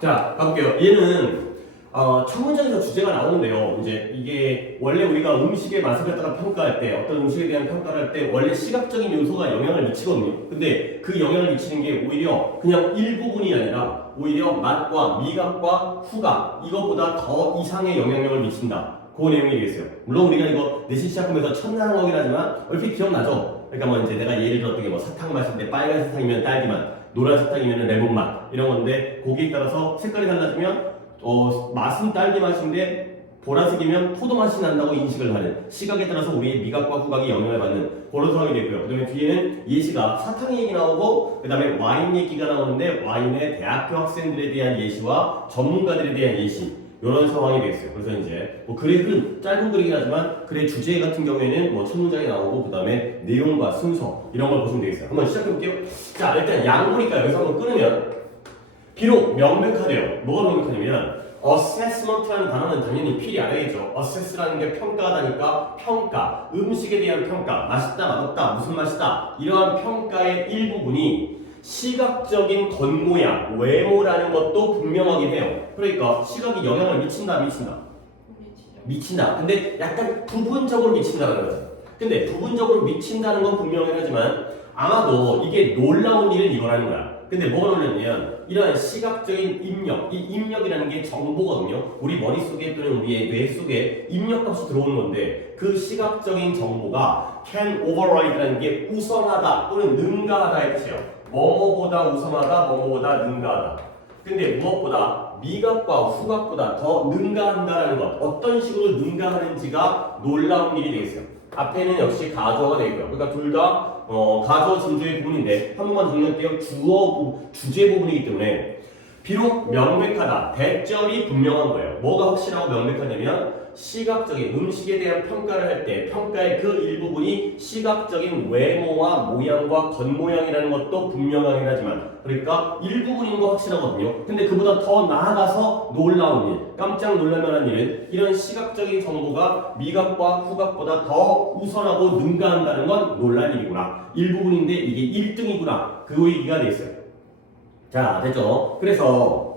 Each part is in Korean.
자, 가볼게요. 얘는 첫 문장에서 주제가 나오는데요. 이제 이게 원래 우리가 음식의 맛을 갖다가 평가할 때, 어떤 음식에 대한 평가를 할 때 원래 시각적인 요소가 영향을 미치거든요. 근데 그 영향을 미치는 게 오히려 그냥 일부분이 아니라 오히려 맛과 미각과 후각 이것보다 더 이상의 영향력을 미친다. 그 내용이 되겠어요. 물론 우리가 이거 내신 시작하면서 첫날 거긴 하지만 얼핏 기억나죠? 그러니까 뭐 이제 내가 예를 들었던 게 뭐 사탕 맛인데 빨간 사탕이면 딸기 맛, 노란 사탕이면 레몬 맛 이런 건데 거기에 따라서 색깔이 달라지면 맛은 딸기 맛인데 보라색이면 포도 맛이 난다고 인식을 하는 시각에 따라서 우리의 미각과 후각이 영향을 받는 그런 상황이 되고요. 그 다음에 뒤에는 예시가 사탕 얘기 나오고 그 다음에 와인 얘기가 나오는데 와인의 대학교 학생들에 대한 예시와 전문가들에 대한 예시 이런 상황이 되겠어요. 그래서 이제 뭐 글의 흐름 짧은 글이긴 하지만 글의 주제 같은 경우에는 뭐 첫 문장이 나오고 그 다음에 내용과 순서 이런 걸 보시면 되겠어요. 한번 시작해 볼게요. 자 일단 양보니까 여기서 한번 끊으면 비록 명백하대요. 뭐가 명백하냐면 assessment라는 단어는 당연히 필히 알아야죠. assess라는 게 평가하다니까 평가, 음식에 대한 평가, 맛있다, 맛없다, 무슨 맛이다 이러한 평가의 일부분이 시각적인 겉모양, 외모라는 것도 분명하긴 해요. 그러니까 시각이 영향을 미친다, 미친다? 미친다. 근데 약간 부분적으로 미친다는 거죠. 근데 부분적으로 미친다는 건 분명히 하지만 아마도 이게 놀라운 일은 이거라는 거야. 근데 뭐가 놀랐냐면 이러한 시각적인 입력, 이 입력이라는 게 정보거든요. 우리 머릿속에 또는 우리의 뇌 속에 입력값이 들어오는 건데 그 시각적인 정보가 can override라는 게 우선하다 또는 능가하다의 뜻이에요. 뭐뭐보다 우선하다, 뭐뭐보다 능가하다. 근데 무엇보다 미각과 후각보다 더 능가한다라는 것, 어떤 식으로 능가하는지가 놀라운 일이 되겠어요. 앞에는 역시 가주어가 되고요. 그러니까 둘 다 가주어 진주의 부분인데 한 번만 정리할게요. 주제 부분이기 때문에 비록 명백하다, 대절이 분명한 거예요. 뭐가 확실하고 명백하냐면 시각적인 음식에 대한 평가를 할 때 평가의 그 일부분이 시각적인 외모와 모양과 겉모양이라는 것도 분명하긴 하지만 그러니까 일부분인 거 확실하거든요. 근데 그보다 더 나아가서 놀라운 일, 깜짝 놀랄만한 일은 이런 시각적인 정보가 미각과 후각보다 더 우선하고 능가한다는 건 놀랄 일이구나. 일부분인데 이게 1등이구나. 그 얘기가 돼 있어요. 자, 됐죠? 그래서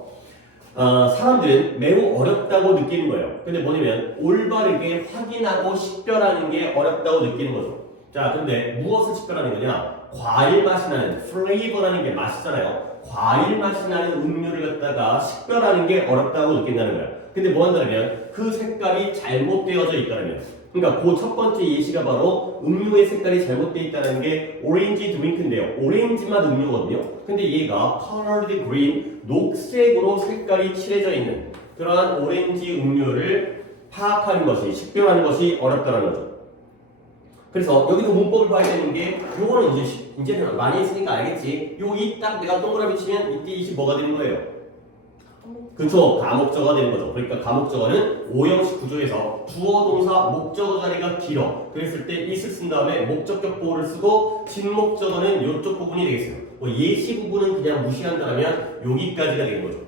사람들은 매우 어렵다고 느끼는 거예요. 근데 뭐냐면 올바르게 확인하고 식별하는 게 어렵다고 느끼는 거죠. 자, 근데 무엇을 식별하는 거냐? 과일 맛이 나는 플레이버라는 게 맛이잖아요. 과일 맛이 나는 음료를 갖다가 식별하는 게 어렵다고 느낀다는 거예요. 근데 뭐 한다면 그 색깔이 잘못되어져 있다면 그러니까 그 첫 번째 예시가 바로 음료의 색깔이 잘못되어 있다는 게 오렌지 드링크인데요. 오렌지 맛 음료거든요. 근데 얘가 colored green, 녹색으로 색깔이 칠해져 있는 그러한 오렌지 음료를 파악하는 것이, 식별하는 것이 어렵다는 거죠. 그래서 여기도 문법을 봐야 되는 게 요거는 이제는 많이 했으니까 알겠지. 요 이 딱 내가 동그라미 치면 이때 이시 뭐가 되는 거예요? 그쵸, 가목적어가 되는 거죠. 그러니까 가목적어는 오형식 구조에서 주어, 동사, 목적어 자리가 길어. 그랬을 때 is를 쓴 다음에 목적격 보호를 쓰고 진목적어는 이쪽 부분이 되겠어요. 뭐 예시 부분은 그냥 무시한다면 여기까지가 되는 거죠.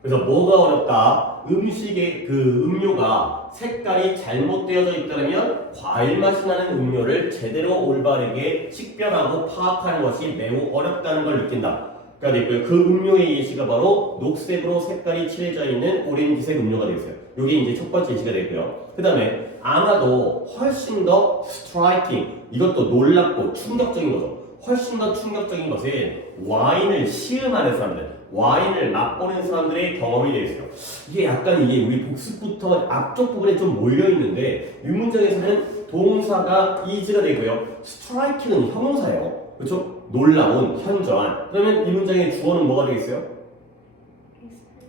그래서 뭐가 어렵다? 음식의 그 음료가 색깔이 잘못되어져 있다면 과일 맛이 나는 음료를 제대로 올바르게 식별하고 파악하는 것이 매우 어렵다는 걸 느낀다. 가 되고요. 그 음료의 예시가 바로 녹색으로 색깔이 칠해져 있는 오렌지색 음료가 되겠어요. 이게 이제 첫 번째 예시가 되고요. 그 다음에 아마도 훨씬 더 스트라이킹, 이것도 놀랍고 충격적인 거죠. 훨씬 더 충격적인 것은 와인을 시음하는 사람들, 와인을 맛보는 사람들의 경험이 되겠어요. 이게 약간 이게 우리 복습부터 앞쪽 부분에 좀 몰려 있는데 이 문장에서는 동사가 is가 되고요. 스트라이킹은 형용사예요. 그렇죠? 놀라운, 현저한. 그러면 이 문장의 주어는 뭐가 되겠어요?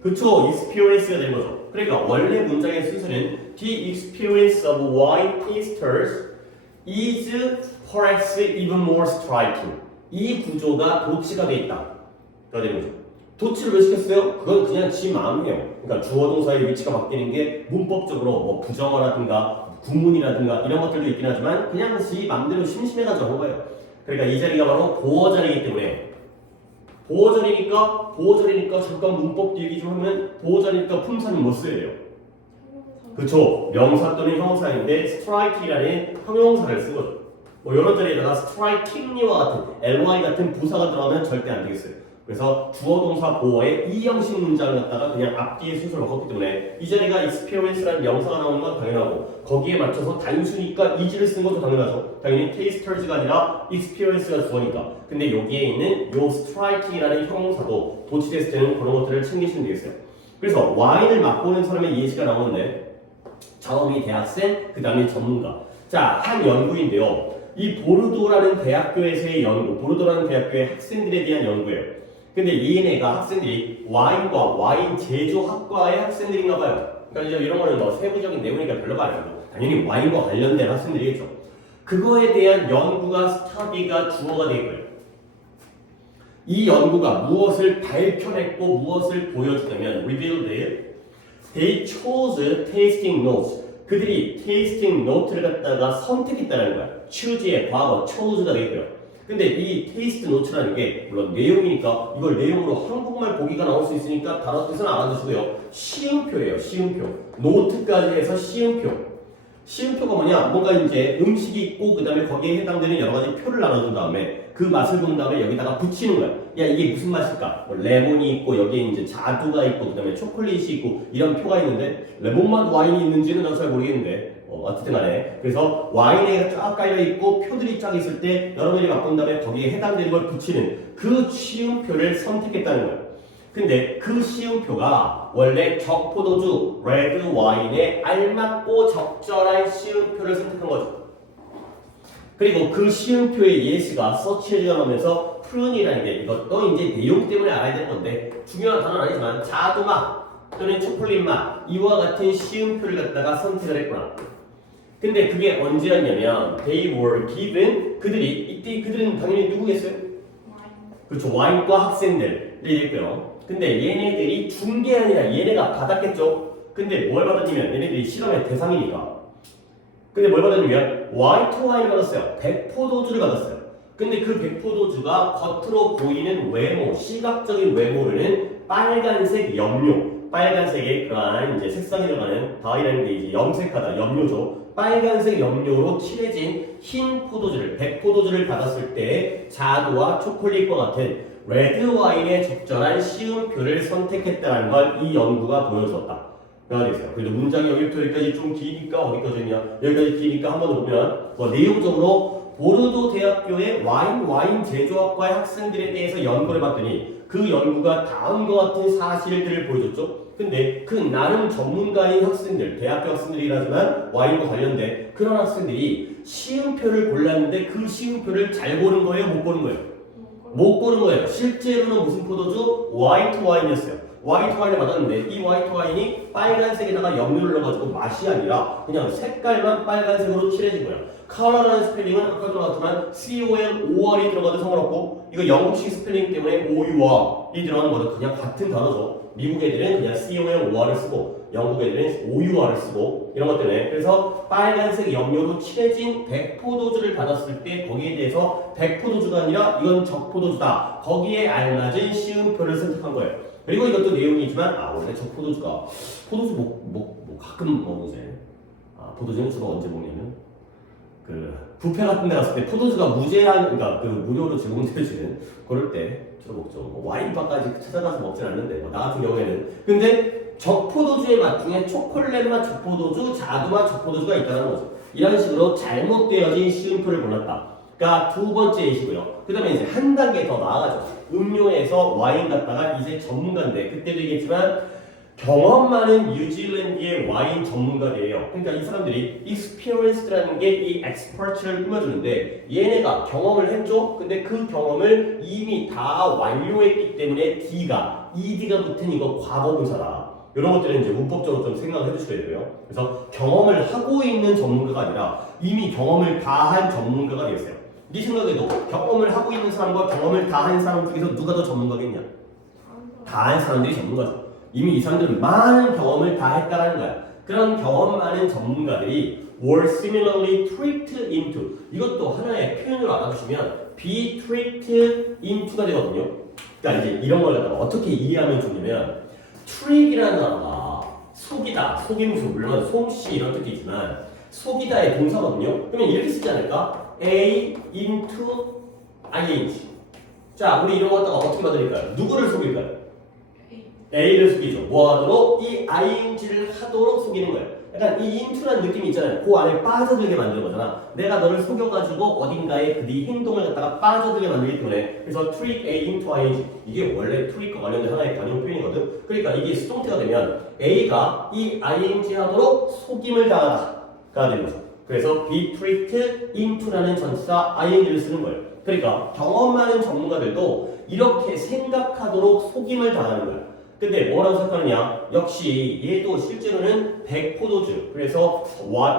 그쵸, experience가 되는 거죠. 그러니까 원래 문장의 순서는 The experience of wine tasters is perhaps even more striking. 이 구조가 도치가 돼 있다. 가 되는 거죠. 도치를 왜 시켰어요? 그건 그냥 지 마음이에요. 그러니까 주어 동사의 위치가 바뀌는 게 문법적으로 뭐 부정어라든가 구문이라든가 이런 것들도 있긴 하지만 그냥 지 마음대로 심심해가지고 한 거예요. 그러니까 이 자리가 바로 보어자리이기 때문에 보어자리니까 잠깐 문법 얘기 좀 하면 보어자리니까 품사는 뭐 써야 돼요? 그쵸, 명사 또는 형용사인데 strike이라는 형용사를 쓴 거죠. 뭐 이런 자리에다가 strikingly와 같은 ly 같은 부사가 들어가면 절대 안 되겠어요. 그래서 주어 동사 보어의 이 형식 문장을 갖다가 그냥 앞뒤에 순서를 바꿨기 때문에 이 자리가 experience라는 명사가 나오는 건 당연하고 거기에 맞춰서 단수니까 is를 쓴 것도 당연하죠. 당연히 tasters가 아니라 experience가 주어니까. 근데 여기에 있는 요 striking이라는 형용사도 도치됐을 때는 그런 것들을 챙기시면 되겠어요. 그래서 와인을 맛보는 사람의 예시가 나오는데 자업이 대학생, 그 다음에 전문가. 자, 한 연구인데요. 이 보르도라는 대학교에서의 연구, 보르도라는 대학교의 학생들에 대한 연구예요. 근데 얘네가 학생들이 와인과 와인 제조학과의 학생들인가 봐요. 그러니까 이제 이런 거는 뭐 세부적인 내용이니까 별로가 아니고 당연히 와인과 관련된 학생들이겠죠. 그거에 대한 연구가 스터디가 주어가 되고요. 이 연구가 무엇을 밝혀냈고 무엇을 보여주냐면 revealed, they chose tasting notes. 그들이 tasting note를 갖다가 선택했다는 거야. choose의 과거 chose가 되겠고요. 근데 이 테이스트 노트라는 게 물론 내용이니까 이걸 내용으로 한국말 보기가 나올 수 있으니까 단어 뜻은 알아두시고요. 시음표예요. 시음표. 노트까지 해서 시음표. 시음표가 뭐냐? 뭔가 이제 음식이 있고 그 다음에 거기에 해당되는 여러 가지 표를 나눠준 다음에 그 맛을 본 다음에 여기다가 붙이는 거야. 야, 이게 무슨 맛일까? 뭐 레몬이 있고 여기에 이제 자두가 있고 그 다음에 초콜릿이 있고 이런 표가 있는데 레몬맛 와인이 있는지는 난 잘 모르겠는데 어쨌든 간에 그래서 와인에 쫙 깔려있고 표들이 쫙 있을 때 여러분이 맛본 다음에 거기에 해당되는 걸 붙이는 그 시음표를 선택했다는 거예요. 근데 그 시음표가 원래 적포도주 레드 와인에 알맞고 적절한 시음표를 선택한 거죠. 그리고 그 시음표의 예시가 서치해지가 나오면서 프룬이라는 게 이것도 이제 내용 때문에 알아야 되는 건데 중요한 단어는 아니지만 자두맛 또는 초콜릿 맛 이와 같은 시음표를 갖다가 선택을 했구나. 근데 그게 언제였냐면 they were given 그들은 당연히 누구겠어요? 그렇죠. 와인과 학생들이 있고요. 근데 얘네들이 준 게 아니라 얘네가 받았겠죠. 근데 뭘 받았냐면 얘네들이 실험의 대상이니까. 근데 뭘 받았냐면 화이트 와인을 받았어요. 백포도주를 받았어요. 근데 그 백포도주가 겉으로 보이는 외모, 시각적인 외모는 빨간색 염료, 빨간색의 그러한 이제 색상이 들어가는 다이라는 게 이제 염색하다, 염료죠. 빨간색 염료로 칠해진 흰 포도주를, 백포도주를 받았을 때 자두와 초콜릿과 같은 레드 와인의 적절한 시음표를 선택했다는 걸 이 연구가 보여줬다. 되겠어요. 그래도 문장이 여기부터 여기까지 좀 기니까 어디까지 있냐? 여기까지 기니까 한 번 더 보면 내용적으로 보르도 대학교의 와인 제조학과의 학생들에 대해서 연구를 봤더니 그 연구가 다음과 같은 사실들을 보여줬죠. 근데 그 나름 전문가인 학생들, 대학교 학생들이라지만 와인과 관련된 그런 학생들이 시음표를 골랐는데 그 시음표를 잘 고른 거예요? 못 고른 거예요? 못 고른 거예요. 실제로는 무슨 포도주? 화이트 와인이었어요. 화이트 와인을 받았는데 이 화이트 와인이 빨간색에다가 염료를 넣어가지고 맛이 아니라 그냥 색깔만 빨간색으로 칠해진 거야. 컬러라는 스펠링은 아까도 나왔지만 COL-OR이 들어가도 상관없고 이거 영국식 스펠링 때문에 OUR이 들어가는 거는 그냥 같은 단어죠. 미국 애들은 그냥 COL-OR을 쓰고 영국 애들은 OUR을 쓰고 이런 것 때문에 그래서 빨간색 염료로 칠해진 백포도주를 받았을 때 거기에 대해서 백포도주가 아니라 이건 적포도주다. 거기에 알맞은 시음표를 선택한 거예요. 그리고 이것도 내용이지만 원래 저 포도주가 포도주 가끔 이제 포도주는 주로 언제 먹냐면 그 뷔페 같은 데 갔을 때 포도주가 무제한 그러니까 그 무료로 제공되어지는 그럴 때 주로 먹죠. 와인바까지 찾아가서 먹진 않는데 나 같은 경우에는 근데 적포도주의 맛 중에 초콜릿 맛 적포도주, 자두 맛 적포도주가 있다는 거죠. 이런 식으로 잘못되어진 시음표를 골랐다. 가 두 번째 예시고요. 그 다음에 이제 한 단계 더 나아가죠. 음료에서 와인 갖다가 이제 전문가인데 그때도 얘기했지만 경험 많은 뉴질랜드의 와인 전문가들이에요. 그러니까 이 사람들이 experienced라는 게 이 expert를 꾸며주는데 얘네가 경험을 했죠. 근데 그 경험을 이미 다 완료했기 때문에 ED가 붙은 이거 과거분사다. 이런 것들은 이제 문법적으로 좀 생각을 해주셔야 돼요. 그래서 경험을 하고 있는 전문가가 아니라 이미 경험을 다 한 전문가가 되겠어요. 네 생각에도 경험을 하고 있는 사람과 경험을 다 한 사람 중에서 누가 더 전문가겠냐? 다 한 사람들이 전문가죠. 이미 이 사람들은 많은 경험을 다 했다라는 거야. 그런 경험 많은 전문가들이 were similarly tricked into 이것도 하나의 표현으로 알아두시면 be tricked into가 되거든요. 그러니까 이제 이런 걸 갖다가 어떻게 이해하면 좋냐면 trick이라는 단어가 속이다, 속임수, 물론 솜씨 이런 뜻도 있지만 속이다의 동사거든요. 그러면 이렇게 쓰지 않을까? A into ing 자, 우리 이런 거 갖다가 어떻게 만들까요? 누구를 속일까요? A를 속이죠. 뭐 하도록? 이 ing를 하도록 속이는 거예요. 약간 이 into라는 느낌이 있잖아요. 그 안에 빠져들게 만드는 거잖아. 내가 너를 속여가지고 어딘가에 그 네 행동을 갖다가 빠져들게 만들기 때문에 그래서 trick A into ing 이게 원래 trick과 관련된 하나의 관용 표현이거든. 그러니까 이게 수동태가 되면 A가 이 ing 하도록 속임을 당하다가 되는 거죠. 그래서 be tricked into라는 전치사 ing를 쓰는 거예요. 그러니까 경험 많은 전문가들도 이렇게 생각하도록 속임을 당하는 거야. 근데 뭐라고 생각하느냐? 역시 얘도 실제로는 백포도주. 그래서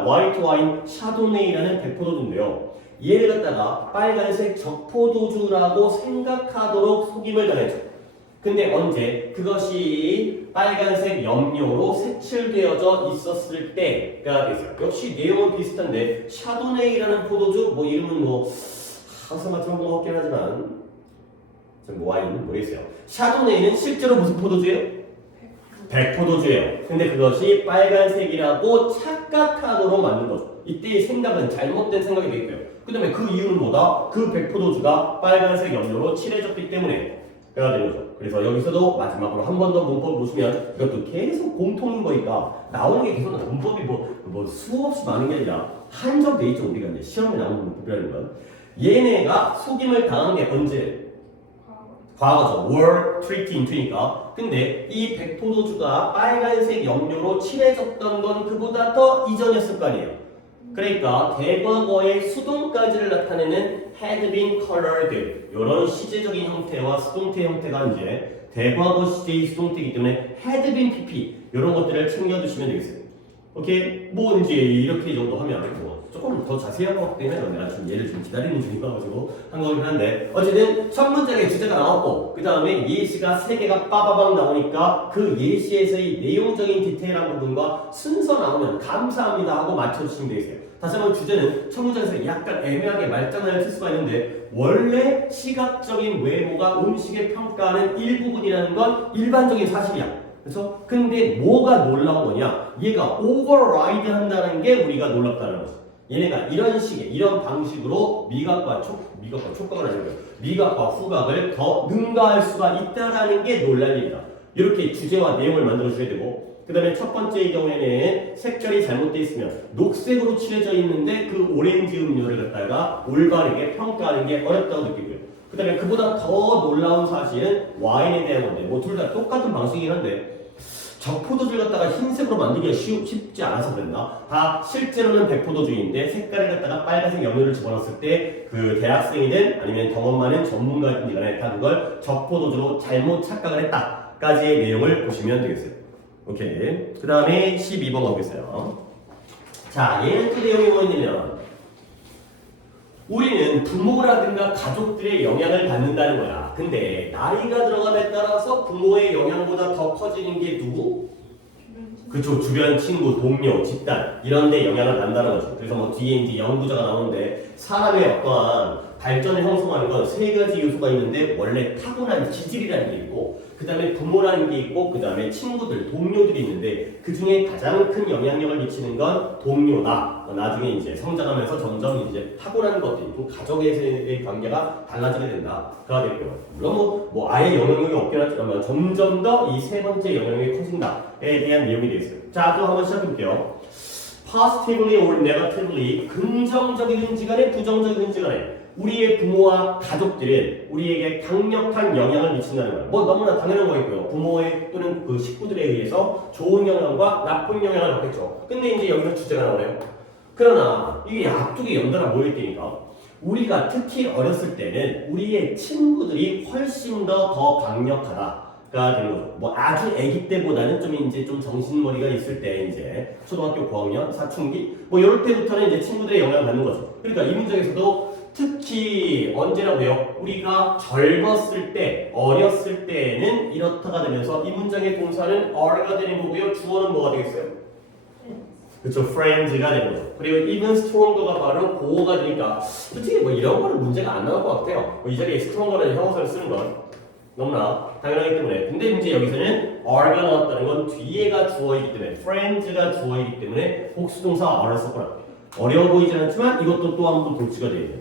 화이트 와인 샤도네이라는 백포도주인데요. 얘를 갖다가 빨간색 적포도주라고 생각하도록 속임을 당했죠. 근데 언제? 그것이 빨간색 염료로 색칠되어져 있었을 때가 됐어요. 역시 내용은 비슷한데 샤도네이라는 포도주, 뭐 이름은 뭐 항상 같은 것 같긴 하지만 뭐 와인 모르겠어요. 샤도네이는 실제로 무슨 포도주예요? 백포도주예요. 근데 그것이 빨간색이라고 착각하도록 만든 거죠. 이때의 생각은 잘못된 생각이 되겠고요. 그 다음에 그 이유는 뭐다? 그 백포도주가 빨간색 염료로 칠해졌기 때문에 가 되는 거죠. 그래서 여기서도 마지막으로 한 번 더 문법 보시면 이것도 계속 공통인 거니까 나오는 게 계속 문법이 뭐 수없이 많은 게 아니라 한정돼 있죠. 우리가 이제 시험에 나오는 문법이라는 건 얘네가 속임을 당한 게 언제? 과거죠. were tricked into니까. 근데 이 백포도주가 빨간색 염료로 칠해졌던 건 그보다 더 이전이었을 거 아니에요. 그러니까 대과거의 수동까지를 나타내는 had been colored 이런 시제적인 형태와 수동태 형태가 이제 대과거 시제의 수동태이기 때문에 had been pp 이런 것들을 챙겨두시면 되겠어요. 오케이? 뭐 이제 이렇게 정도 하면 뭐 조금 더 자세한 것 때문에 내가 지금 얘를 좀 기다리는 중이어가지고 한 거긴 한데 어쨌든 첫 문장에 주제가 나왔고 그 다음에 예시가 3개가 빠바방 나오니까 그 예시에서의 내용적인 디테일한 부분과 순서 나오면 감사합니다 하고 맞춰주시면 되겠어요. 다시 한번 주제는 첫 문장에서 약간 애매하게 말장난을 칠 수가 있는데 원래 시각적인 외모가 음식에 평가하는 일부분이라는 건 일반적인 사실이야. 그래서 근데 뭐가 놀라운 거냐? 얘가 override 한다는 게 우리가 놀랍다는 거죠. 얘네가 이런 식의 이런 방식으로 미각과 촉각을 하는 거예요. 미각과 후각을 더 능가할 수가 있다라는 게 놀랄 일이다. 이렇게 주제와 내용을 만들어 줘야 되고 그 다음에 첫 번째의 경우에는 색깔이 잘못되어 있으면 녹색으로 칠해져 있는데 그 오렌지 음료를 갖다가 올바르게 평가하는 게 어렵다고 느끼고요. 그 다음에 그보다 더 놀라운 사실은 와인에 대한 건데 뭐 둘 다 똑같은 방식이긴 한데 적포도주를 갖다가 흰색으로 만들기가 쉽지 않아서 그랬나? 다 실제로는 백포도주인데 색깔을 갖다가 빨간색 염료를 집어넣었을 때 그 대학생이든 아니면 경험 많은 전문가든 간에 다 그걸 적포도주로 잘못 착각을 했다까지의 내용을 보시면 되겠어요. 오케이. 그 다음에 12번 가보겠어요. 자, 얘는 또 내용이 뭐였냐면 우리는 부모라든가 가족들의 영향을 받는다는 거야. 근데 나이가 들어감에 따라서 부모의 영향보다 더 커지는 게 누구? 그쵸. 주변 친구, 동료, 집단 이런 데 영향을 받는다는 거죠. 그래서 뭐 뒤에 이제 연구자가 나오는데 사람의 어떠한 발전을 형성하는 건 3가지 요소가 있는데 원래 타고난 기질이라는 게 있고 그 다음에 부모라는 게 있고 그 다음에 친구들, 동료들이 있는데 그 중에 가장 큰 영향력을 미치는 건 동료다. 나중에 이제 성장하면서 점점 이제 타고난 것도 있고 가족에서의 관계가 달라지게 된다. 그가 됐고요. 물론 뭐 아예 영향력이 없긴 하지만 점점 더 이 3번째 영향력이 커진다에 대한 내용이 되겠어요. 자, 또 한번 시작해볼게요. positively or negatively 긍정적이든지 간에 부정적이든지 간에 우리의 부모와 가족들은 우리에게 강력한 영향을 미친다는 거예요. 뭐 너무나 당연한 거겠고요. 부모의 또는 그 식구들에 의해서 좋은 영향과 나쁜 영향을 받겠죠. 근데 이제 여기서 주제가 나오네요. 그러나 이게 앞쪽에 연달아 모여있다니까 우리가 특히 어렸을 때는 우리의 친구들이 훨씬 더 강력하다가 되는 거죠. 뭐 아주 아기 때보다는 좀 정신머리가 있을 때 이제 초등학교 고학년, 사춘기 뭐 이럴 때부터는 이제 친구들의 영향을 받는 거죠. 그러니까 이 문장에서도 특히 언제라고 해요? 우리가 젊었을 때, 어렸을 때는 이렇다가 되면서 이 문장의 동사는 are가 되는 거고요. 주어는 뭐가 되겠어요? 그렇죠. friends가 되는 거죠. 그리고 even stronger가 바로 보호가 되니까 솔직히 뭐 이런 거는 문제가 안 나올 것 같아요. 뭐 이 자리에 stronger라는 형용사를 쓰는 건 너무나 당연하기 때문에 근데 이제 여기서는 are가 나왔다는 건 뒤에가 주어이기 때문에 friends가 주어이기 때문에 복수동사 are를 썼구나. 어려워 보이진 않지만 이것도 또 한 번 도치가 되어 있는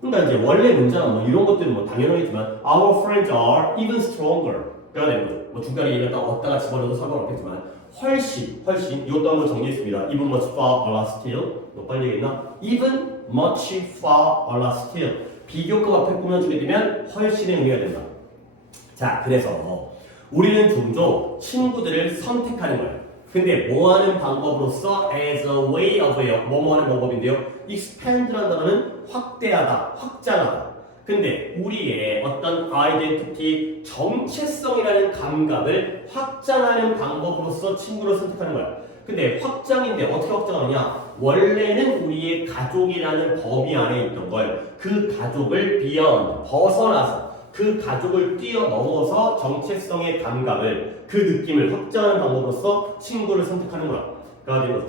그러니까 이제 원래 문장 뭐 이런 것들은 뭐 당연하겠지만 our friends are even stronger가 되는 거죠. 뭐 중간에 얘기했다 어디다가 집어넣어도 상관없겠지만 훨씬 이것도 한번 정리했습니다. even much far a lot still 너 빨리 얘기했나? even much far a lot still 비교급 앞에 꾸며주게 되면 훨씬의 의미가 된다. 자, 그래서 우리는 종종 친구들을 선택하는 거예요. 근데 뭐 하는 방법으로서 as a way of예요. 뭐 하는 방법인데요. expand라는 단어는 확대하다, 확장하다. 근데 우리의 어떤 아이덴티티, 정체성이라는 감각을 확장하는 방법으로서 친구를 선택하는 거야. 근데 확장인데 어떻게 확장하느냐? 원래는 우리의 가족이라는 범위 안에 있던 걸 그 가족을 beyond, 벗어나서 그 가족을 뛰어넘어서 정체성의 감각을 그 느낌을 확장하는 방법으로서 친구를 선택하는 거가 되는 거죠.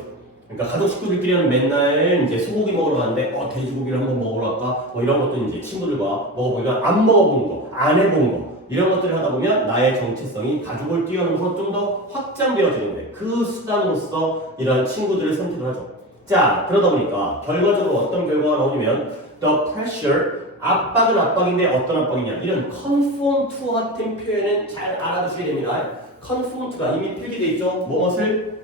그러니까 가족 식구들끼리는 맨날 이제 소고기 먹으러 가는데 돼지고기를 한번 먹으러 갈까? 뭐 이런 것도 이제 친구들과 먹어보니까 안 먹어본 거, 안 해본 거 이런 것들을 하다 보면 나의 정체성이 가족을 뛰어넘어서 좀 더 확장되어지는데 그 수단으로서 이런 친구들을 선택을 하죠. 자, 그러다 보니까 결과적으로 어떤 결과가 나오냐면 the pressure 압박은 압박인데 어떤 압박이냐 이런 conform to 같은 표현은 잘 알아두셔야 됩니다. conform to가 이미 필기되어 있죠. 무엇을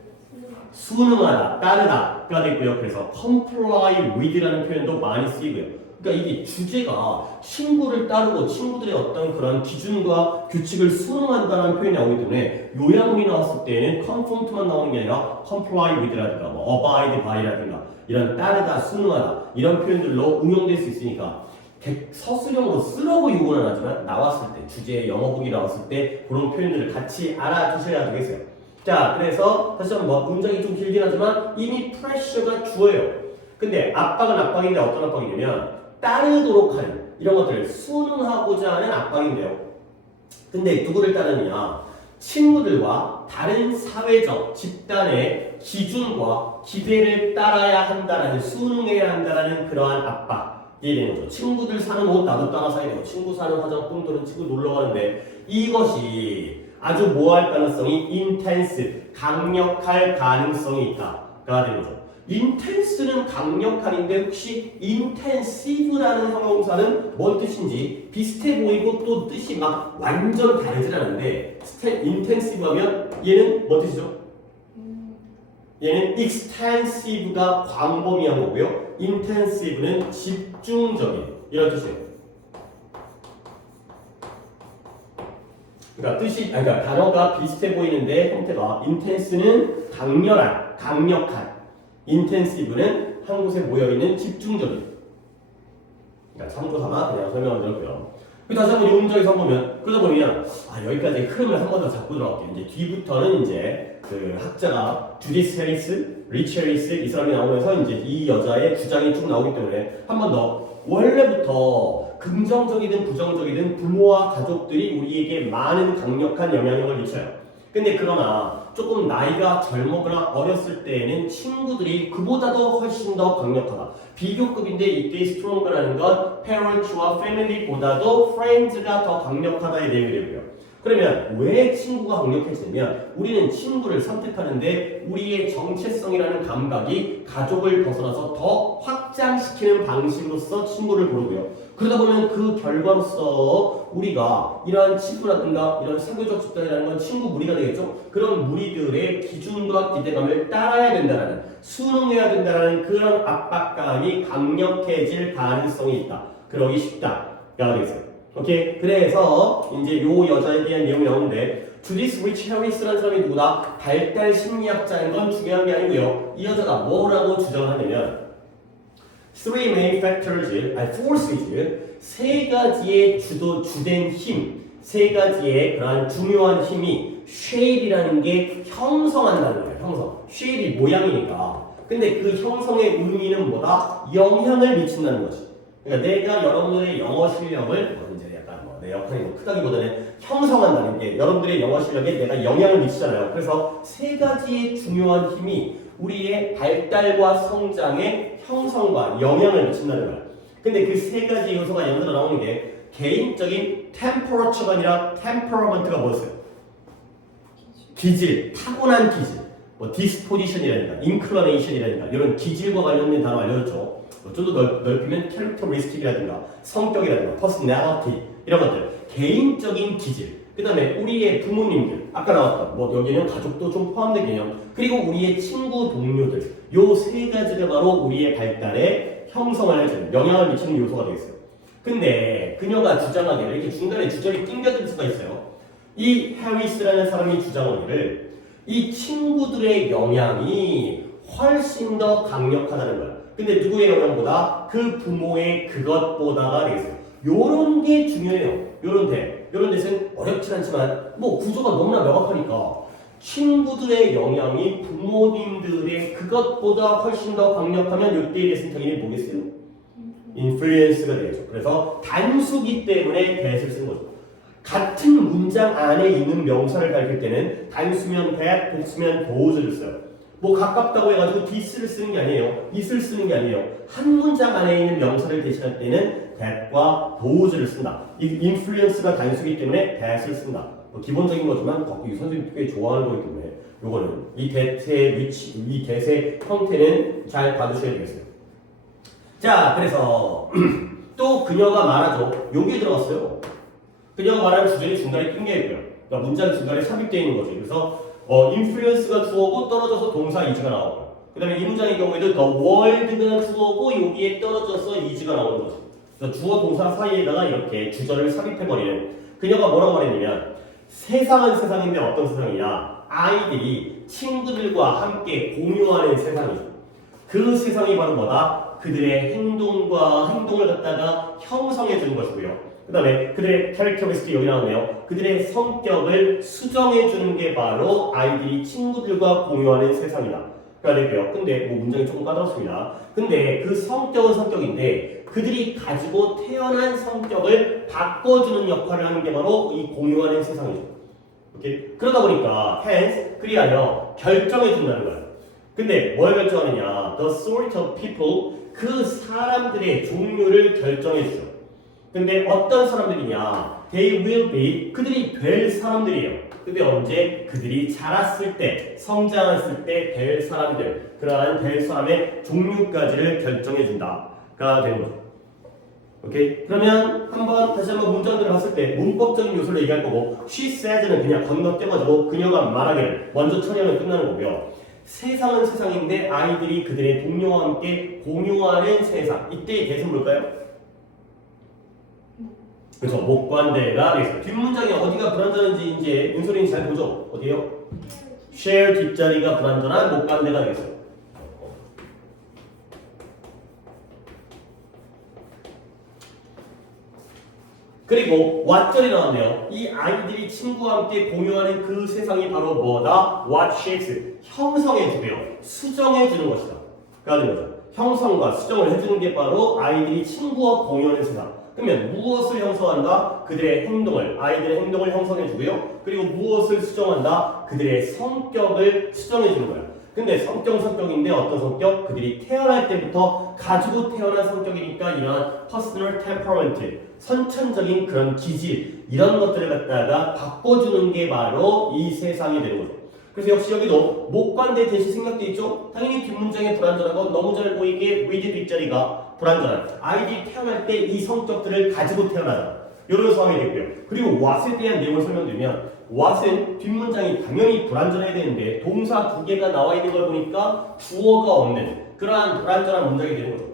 순응하다, 따르다가 되고요. 그래서 comply with라는 표현도 많이 쓰이고요. 그러니까 이게 주제가 친구를 따르고 친구들의 어떤 그런 기준과 규칙을 순응한다는 표현이 나오기 때문에 요양문이 나왔을 때는 conform to만 나오는 게 아니라 comply with라든가 뭐 abide by라든가 이런 따르다, 순응하다 이런 표현들로 응용될 수 있으니까 서술형으로 쓰라고 요구는 안 하지만 나왔을 때 주제에 영어북이 나왔을 때 그런 표현들을 같이 알아두셔야 되겠어요. 자, 그래서 다시 한번 뭐 문장이 좀 길긴 하지만 이미 프레셔가 주어요. 근데 압박은 압박인데 어떤 압박이냐면 따르도록 하는 이런 것들을 순응하고자 하는 압박인데요. 근데 누구를 따르느냐? 친구들과 다른 사회적 집단의 기준과 기대를 따라야 한다라는 순응해야 한다라는 그러한 압박. 되는 거죠. 친구들 사는 옷 나도 따라 사야 되고 친구 사는 화장품 또는 친구 놀러 가는데 이것이 아주 뭐할 가능성이 intense, 강력할 가능성이 있다가 되는 거죠. intense는 강력한인데 혹시 intensive라는 형용사는 뭔 뜻인지 비슷해 보이고 또 뜻이 막 완전 다르진 않은데 intensive 하면 얘는 뭔 뜻이죠? 얘는 extensive가 광범위한 거고요. intensive는 집중적인 이런 뜻이에요. 그러니까 그러니까 단어가 비슷해 보이는데 형태가 intense는 강렬한, 강력한, intensive는 한 곳에 모여 있는 집중적인. 그러니까 참고삼아 그냥 설명을 드렸고요. 다시 한번 이 문장에서 보면 그러다 보면 여기까지 흐름을 한 번 더 잡고 들어갈게요. 이제 뒤부터는 이제 그 학자가 주디스 해리스, 리치 해리스 이 사람이 나오면서 이제 이 여자의 주장이 쭉 나오기 때문에 한 번 더 원래부터 긍정적이든 부정적이든 부모와 가족들이 우리에게 많은 강력한 영향력을 미쳐요. 근데 그러나 조금 나이가 젊거나 어렸을 때에는 친구들이 그보다도 훨씬 더 강력하다. 비교급인데 이때 stronger라는 건 parents와 family보다도 friends가 더 강력하다의 내용이 되고요. 그러면 왜 친구가 강력해지냐면 우리는 친구를 선택하는데 우리의 정체성이라는 감각이 가족을 벗어나서 더 확장시키는 방식으로서 친구를 고르고요. 그러다 보면 그 결과로서 우리가 이러한 친구라든가 이런 사교적 집단이라는 건 친구 무리가 되겠죠. 그런 무리들의 기준과 기대감을 따라야 된다는 순응해야 된다는 그런 압박감이 강력해질 가능성이 있다. 그러기 쉽다가 되겠어요. 오케이. 그래서 이제 요 여자에 대한 내용이 나오는데 주디스 리치 해리스라는 사람이 누구다? 발달 심리학자인 건 중요한 게 아니고요. 이 여자가 뭐라고 주장을 하냐면 three main factors, forces, 세 가지의 주된 힘, 세 가지의 그러한 중요한 힘이 shape이라는 게 형성한다는 거예요. 형성. shape이 모양이니까. 근데 그 형성의 의미는 뭐다? 영향을 미친다는 거지. 그러니까 내가 여러분들의 영어 실력을 이제 약간 내 역할이 크다기보다는 형성한다는 게 여러분들의 영어 실력에 내가 영향을 미치잖아요. 그래서 세 가지의 중요한 힘이 우리의 발달과 성장의 형성과 영향을 미친다는 거야. 근데 그 세 가지 요소가 연달아 나오는 게 개인적인 temperature가 아니라 temperament가 뭐였어요? 기질, 타고난 기질. 뭐 disposition이라든가 inclination이라든가 이런 기질과 관련된 단어 알려줬죠. 좀 더 넓히면 characteristic이라든가 성격이라든가 personality 이런 것들, 개인적인 기질, 그 다음에 우리의 부모님들, 아까 나왔던 뭐 여기는 가족도 좀 포함된 개념, 그리고 우리의 친구 동료들, 요 세 가지가 바로 우리의 발달에 형성을 해주는, 영향을 미치는 요소가 되겠어요. 근데 그녀가 주장하기를, 이렇게 중간에 주절이 낑겨들 수가 있어요. 이 해리스라는 사람이 주장하기를 이 친구들의 영향이 훨씬 더 강력하다는 거야. 근데 누구의 영향보다? 그 부모의 그것보다가 되겠어요. 요런 게 중요해요. 요런 데는 어렵진 않지만 뭐 구조가 너무나 명확하니까 친구들의 영향이 부모님들의 그것보다 훨씬 더 강력하면 요때에 대해서는 당연히 뭐겠어요? 인플루언스가 되겠죠. 그래서 단수기 때문에 that을 쓰는 거죠. 같은 문장 안에 있는 명사를 가리킬 때는 단수면 that, 복수면 those를 써요. 뭐 가깝다고 해가지고 this를 쓰는 게 아니에요. it을 쓰는 게 아니에요. 한 문장 안에 있는 명사를 대신할 때는 that과 those를 쓴다. 이 influence가 단수기 때문에 that을 쓴다. 뭐 기본적인 거지만 이 선생님이 꽤 좋아하는 거기 때문에 요거는 이 that의 위치, 이 that의 형태는 잘 봐두셔야 되겠어요. 자, 그래서 또 그녀가 말하죠. 여기에 들어갔어요. 그녀가 말하는 주절이 중간에 낑겨 있고요. 그러니까 문장 중간에 삽입되어 있는 거죠. 그래서 인플루언스가 주어고 떨어져서 동사 이즈가 나오고, 그 다음에 이 문장의 경우에도 the world가 주어고 여기에 떨어져서 이즈가 나오는 거죠. 그래서 주어 동사 사이에다가 이렇게 주절을 삽입해버리는. 그녀가 뭐라고 말했냐면 세상은 세상인데 어떤 세상이냐, 아이들이 친구들과 함께 공유하는 세상이죠. 그 세상이 바로 뭐다? 그들의 행동을 갖다가 형성해 주는 것이고요. 그 다음에 그들의 캐릭터리스틱 여기 나오네요. 그들의 성격을 수정해 주는 게 바로 아이들이 친구들과 공유하는 세상이다. 가 되고요. 근데 뭐 문장이 조금 까다롭습니다. 근데 그 성격은 성격인데 그들이 가지고 태어난 성격을 바꿔주는 역할을 하는 게 바로 이 공유하는 세상이죠. 오케이? 그러다 보니까 hence 그리하여 결정해 준다는 거예요. 근데 뭘 결정하느냐? The sort of people, 그 사람들의 종류를 결정해 주죠. 근데 어떤 사람들이냐? They will be, 그들이 될 사람들이에요. 근데 언제? 그들이 자랐을 때, 성장했을 때 될 사람들, 그러한 될 사람의 종류까지를 결정해 준다가 되는 거죠. 오케이? 그러면 다시 한번 문장들을 봤을 때 문법적인 요소를 얘기할 거고, she said는 그냥 건너뛰어가지고 그녀가 말하기를 먼저 처리하면 끝나는 거고요. 세상은 세상인데 아이들이 그들의 동료와 함께 공유하는 세상. 이때의 대신 뭘까요? 그래서 목관대가 되겠습니다. 뒷문장이 어디가 불완전한지 이제 윤소린이 잘 보죠? 어디에요? share 뒷자리가 불완전한 목관대가 되겠어요. 그리고 what절이 나왔네요. 이 아이들이 친구와 함께 공유하는 그 세상이 바로 뭐다? what shapes, 형성해주고요. 수정해주는 것이다. 그러는 거죠. 형성과 수정을 해주는 게 바로 아이들이 친구와 공유하는 세상. 그러면 무엇을 형성한다? 그들의 행동을, 아이들의 행동을 형성해주고요. 그리고 무엇을 수정한다? 그들의 성격을 수정해주는 거야. 근데 성격인데 어떤 성격? 그들이 태어날 때부터 가지고 태어난 성격이니까 이런 personal temperament, 선천적인 그런 기질, 이런 것들을 갖다가 바꿔주는 게 바로 이 세상이 되는 거죠. 그래서 역시 여기도 목관대 대시 생략돼 있죠? 당연히 뒷문장에 불완전하고 너무 잘 보이게 with 뒷자리가 불완전한, 아이들이 태어날 때 이 성격들을 가지고 태어나다, 이런 상황이 됐고요. 그리고 what에 대한 내용을 설명드리면 what은 뒷문장이 당연히 불완전해야 되는데 동사 두 개가 나와 있는 걸 보니까 주어가 없는 그러한 불완전한 문장이 되는 거죠.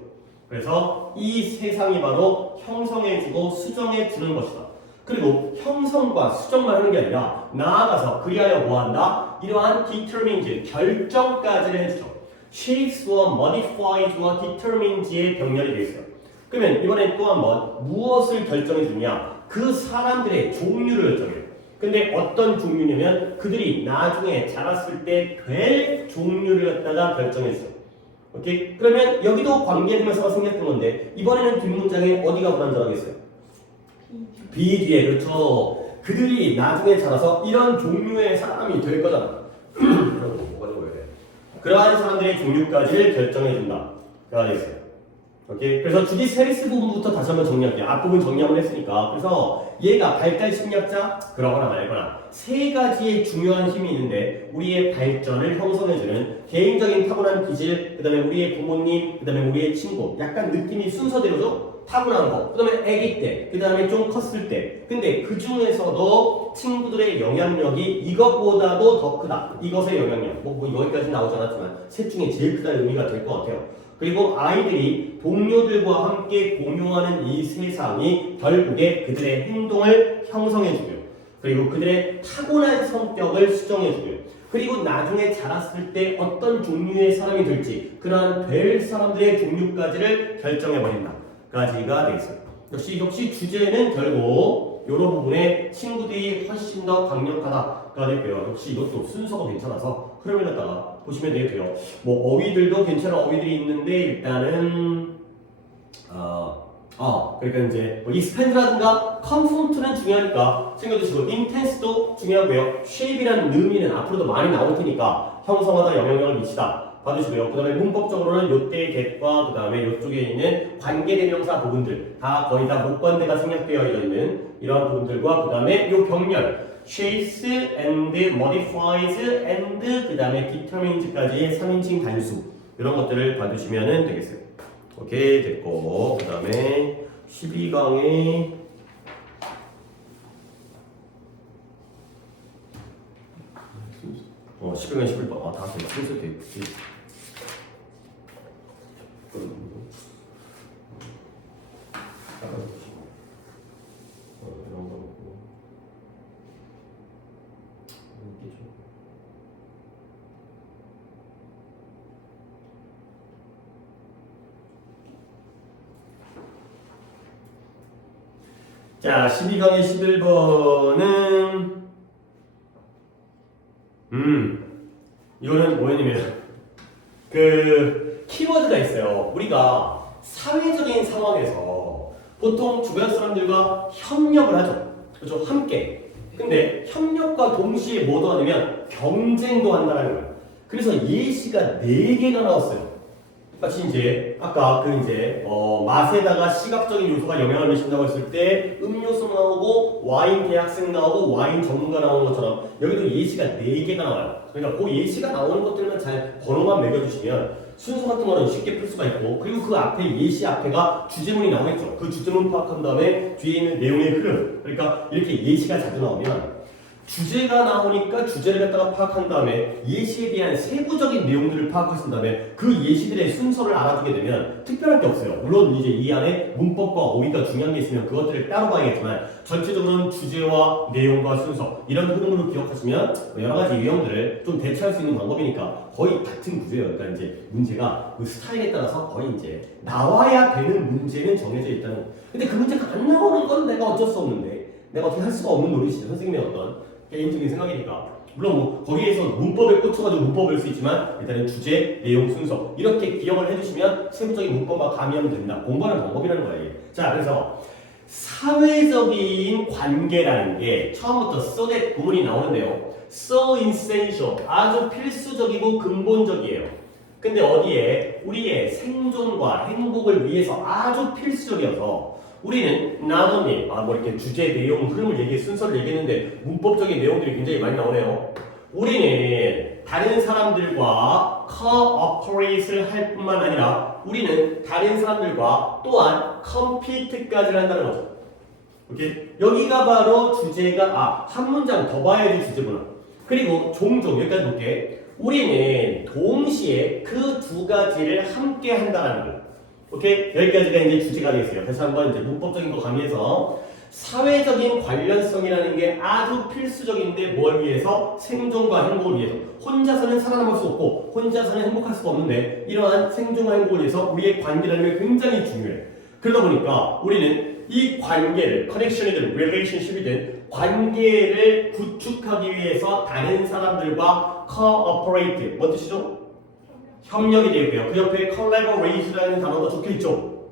그래서 이 세상이 바로 형성해주고 수정해주는 것이다. 그리고 형성과 수정만 하는 게 아니라 나아가서 그리하여 뭐한다? 이러한 determines, 결정까지를 해주죠. shapes와 modifies와 determines의 병렬이 되어 있어요. 그러면 이번엔 또 한번 무엇을 결정해 주냐? 그 사람들의 종류를 결정해요. 근데 어떤 종류냐면 그들이 나중에 자랐을 때 될 종류를 갖다가 결정해 주죠. 오케이? 그러면 여기도 관계대명사가 생겼던 건데 이번에는 뒷문장에 어디가 불완전하겠어요? B 뒤에, 그렇죠. 그들이 나중에 자라서 이런 종류의 사람이 될 거잖아. 그러한 사람들의 종류까지를 결정해 준다. 가 되겠어요. 오케이. 그래서 주디 세리스 부분부터 다시 한번 정리할게요. 앞부분 정리 한번 했으니까. 그래서 얘가 발달 심리학자 그러거나 말거나 세 가지의 중요한 힘이 있는데 우리의 발전을 형성해주는 개인적인 타고난 기질, 그 다음에 우리의 부모님, 그 다음에 우리의 친구. 약간 느낌이 순서대로죠? 타고난 거. 그 다음에 아기 때, 그 다음에 좀 컸을 때. 근데 그 중에서도 친구들의 영향력이 이것보다도 더 크다. 이것의 영향력. 뭐 여기까지 나오지 않았지만 셋 중에 제일 크다는 의미가 될 것 같아요. 그리고 아이들이 동료들과 함께 공유하는 이 세상이 결국에 그들의 행동을 형성해주고요. 그리고 그들의 타고난 성격을 수정해주고요. 그리고 나중에 자랐을 때 어떤 종류의 사람이 될지 그러한 될 사람들의 종류까지를 결정해버린다. 까지가 되겠어요. 역시 주제는 결국 이런 부분에 친구들이 훨씬 더 강력하다가 되고요. 역시 이것도 순서가 괜찮아서 흐름을 갖다가 보시면 되겠고요. 뭐 어휘들도 괜찮은 어휘들이 있는데 일단은 그러니까 이제 뭐 expand라든가 confront는 중요하니까 챙겨주시고 intense도 중요하고요. shape이라는 의미는 앞으로도 많이 나올 테니까 형성하다 영향력을 미치다 봐주시고요. 그 다음에 문법적으로는 요때 get과 그 다음에 요쪽에 있는 관계대명사 부분들 다 거의 다 목관대가 생략되어 있는 이러한 부분들과 그 다음에 요 병렬 shapes and modifies and 그 다음에 determines까지의 3인칭 단수 이런 것들을 봐주시면 되겠어요. 오케이 됐고 그 다음에 12강에 12강 11번 다 순서 돼 있지. 이런 거 놓고 자, 12강의 11번은 이거는 뭐였냐면 그 키워드가 있어요. 우리가 사회적인 상황에서 보통 주변 사람들과 협력을 하죠. 그렇죠? 함께. 근데 협력과 동시에 뭐도 하냐면 경쟁도 한다는 거예요. 그래서 예시가 4개가 나왔어요. 마치 이제 아까 그 이제 맛에다가 시각적인 요소가 영향을 미친다고 했을 때 음료수 나오고 와인 대학생 나오고 와인 전문가 나오는 것처럼 여기도 예시가 4개가 나와요. 그러니까 그 예시가 나오는 것들만 잘 번호만 매겨주시면 순서 같은 거는 쉽게 풀 수가 있고 그리고 그 앞에 예시 앞에가 주제문이 나오겠죠. 그 주제문 파악한 다음에 뒤에 있는 내용의 흐름 그러니까 이렇게 예시가 자주 나오면 주제가 나오니까 주제를 갖다가 파악한 다음에 예시에 대한 세부적인 내용들을 파악하신 다음에 그 예시들의 순서를 알아두게 되면 특별할 게 없어요. 물론 이제 이 안에 문법과 어휘가 중요한 게 있으면 그것들을 따로 봐야겠지만 전체적으로는 주제와 내용과 순서 이런 흐름으로 기억하시면 여러 가지 유형들을 좀 대처할 수 있는 방법이니까 거의 같은 구조예요. 그러니까 이제 문제가 그 스타일에 따라서 거의 이제 나와야 되는 문제는 정해져 있다는. 근데 그 문제가 안 나오는 건 내가 어쩔 수 없는데 내가 어떻게 할 수가 없는 노릇이죠. 선생님의 어떤 개인적인 생각이니까. 물론 뭐 거기에서 문법에 꽂혀가지고 문법을 쓸 수 있지만 일단은 주제, 내용, 순서 이렇게 기억을 해주시면 세부적인 문법과 가미하면 된다. 공부하는 방법이라는 거예요. 자, 그래서 사회적인 관계라는 게 처음부터 so that 구문이 나오는데요. So essential, 아주 필수적이고 근본적이에요. 근데 어디에 우리의 생존과 행복을 위해서 아주 필수적이어서 우리는 not only 뭐 이렇게 주제, 내용, 흐름을 순서를 얘기했는데 문법적인 내용들이 굉장히 많이 나오네요. 우리는 다른 사람들과 cooperate를 할 뿐만 아니라 우리는 다른 사람들과 또한 compete까지 한다는 거죠. 오케이? 여기가 바로 주제가 한 문장 더 봐야지 주제구나. 그리고 종종 여기까지 볼게. 우리는 동시에 그 두 가지를 함께 한다는 거예요. 오케이? 여기까지가 이제 주제가 되겠어요. 다시 한번 이제 문법적인 거 가미해서 사회적인 관련성이라는 게 아주 필수적인데 뭘 위해서? 생존과 행복을 위해서. 혼자서는 살아남을 수 없고 혼자서는 행복할 수가 없는데 이러한 생존과 행복을 위해서 우리의 관계라는 게 굉장히 중요해. 그러다 보니까 우리는 이 관계를 커넥션이든 relationship이든 관계를 구축하기 위해서 다른 사람들과 cooperate 뭔 뜻이죠? 협력이 되고요. 그 옆에 collaborate라는 단어가 적혀있죠?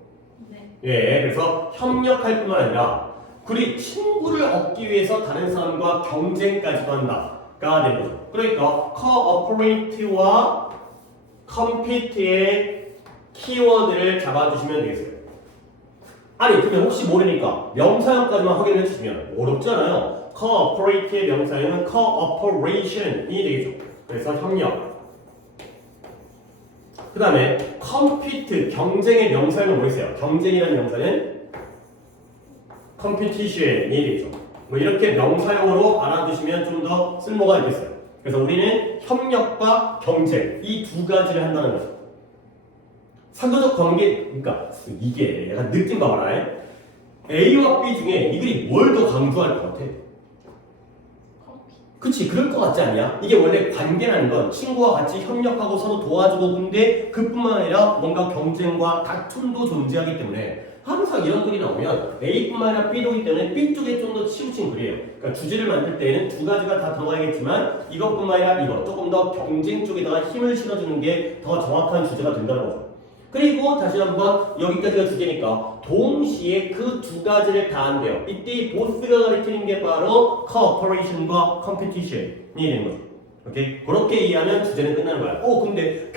네. 예, 그래서 협력할 뿐만 아니라 우리 친구를 얻기 위해서 다른 사람과 경쟁까지도 한다가 되는 거죠. 그러니까 cooperate와 compete의 키워드를 잡아주시면 되겠어요. 아니 근데 혹시 모르니까 명사형까지만 확인해 주시면 어렵잖아요. cooperate의 명사형은 cooperation이 되겠죠. 그래서 협력. 그 다음에 compete 경쟁의 명사형은 뭐 있어요? 경쟁이라는 명사는 competition이 되겠죠. 뭐 이렇게 명사형으로 알아두시면 좀 더 쓸모가 있겠어요. 그래서 우리는 협력과 경쟁 이 두 가지를 한다는 거죠. 상도적 관계, 그러니까 이게 약간 느낌 봐봐라. A와 B 중에 이 글이 뭘 더 강조할 것 같아? 그치, 그럴 것 같지 않냐? 이게 원래 관계라는 건 친구와 같이 협력하고 서로 도와주고 근데 그뿐만 아니라 뭔가 경쟁과 다툼도 존재하기 때문에 항상 이런 글이 나오면 A뿐만 아니라 B도 있기 때문에 B 쪽에 좀 더 치우친 글이에요. 그러니까 주제를 만들 때에는 두 가지가 다 들어가야겠지만 이것뿐만 아니라 이거 조금 더 경쟁 쪽에다가 힘을 실어주는 게 더 정확한 주제가 된다는 거죠. 그리고 다시 한번 여기까지가 주제니까 동시에 그 두 가지를 다 한대요. 이때 보스가 가리키는 게 바로 cooperation과 competition이 되는 거죠. 오케이? 그렇게 이해하면 주제는 끝나는 거야. 근데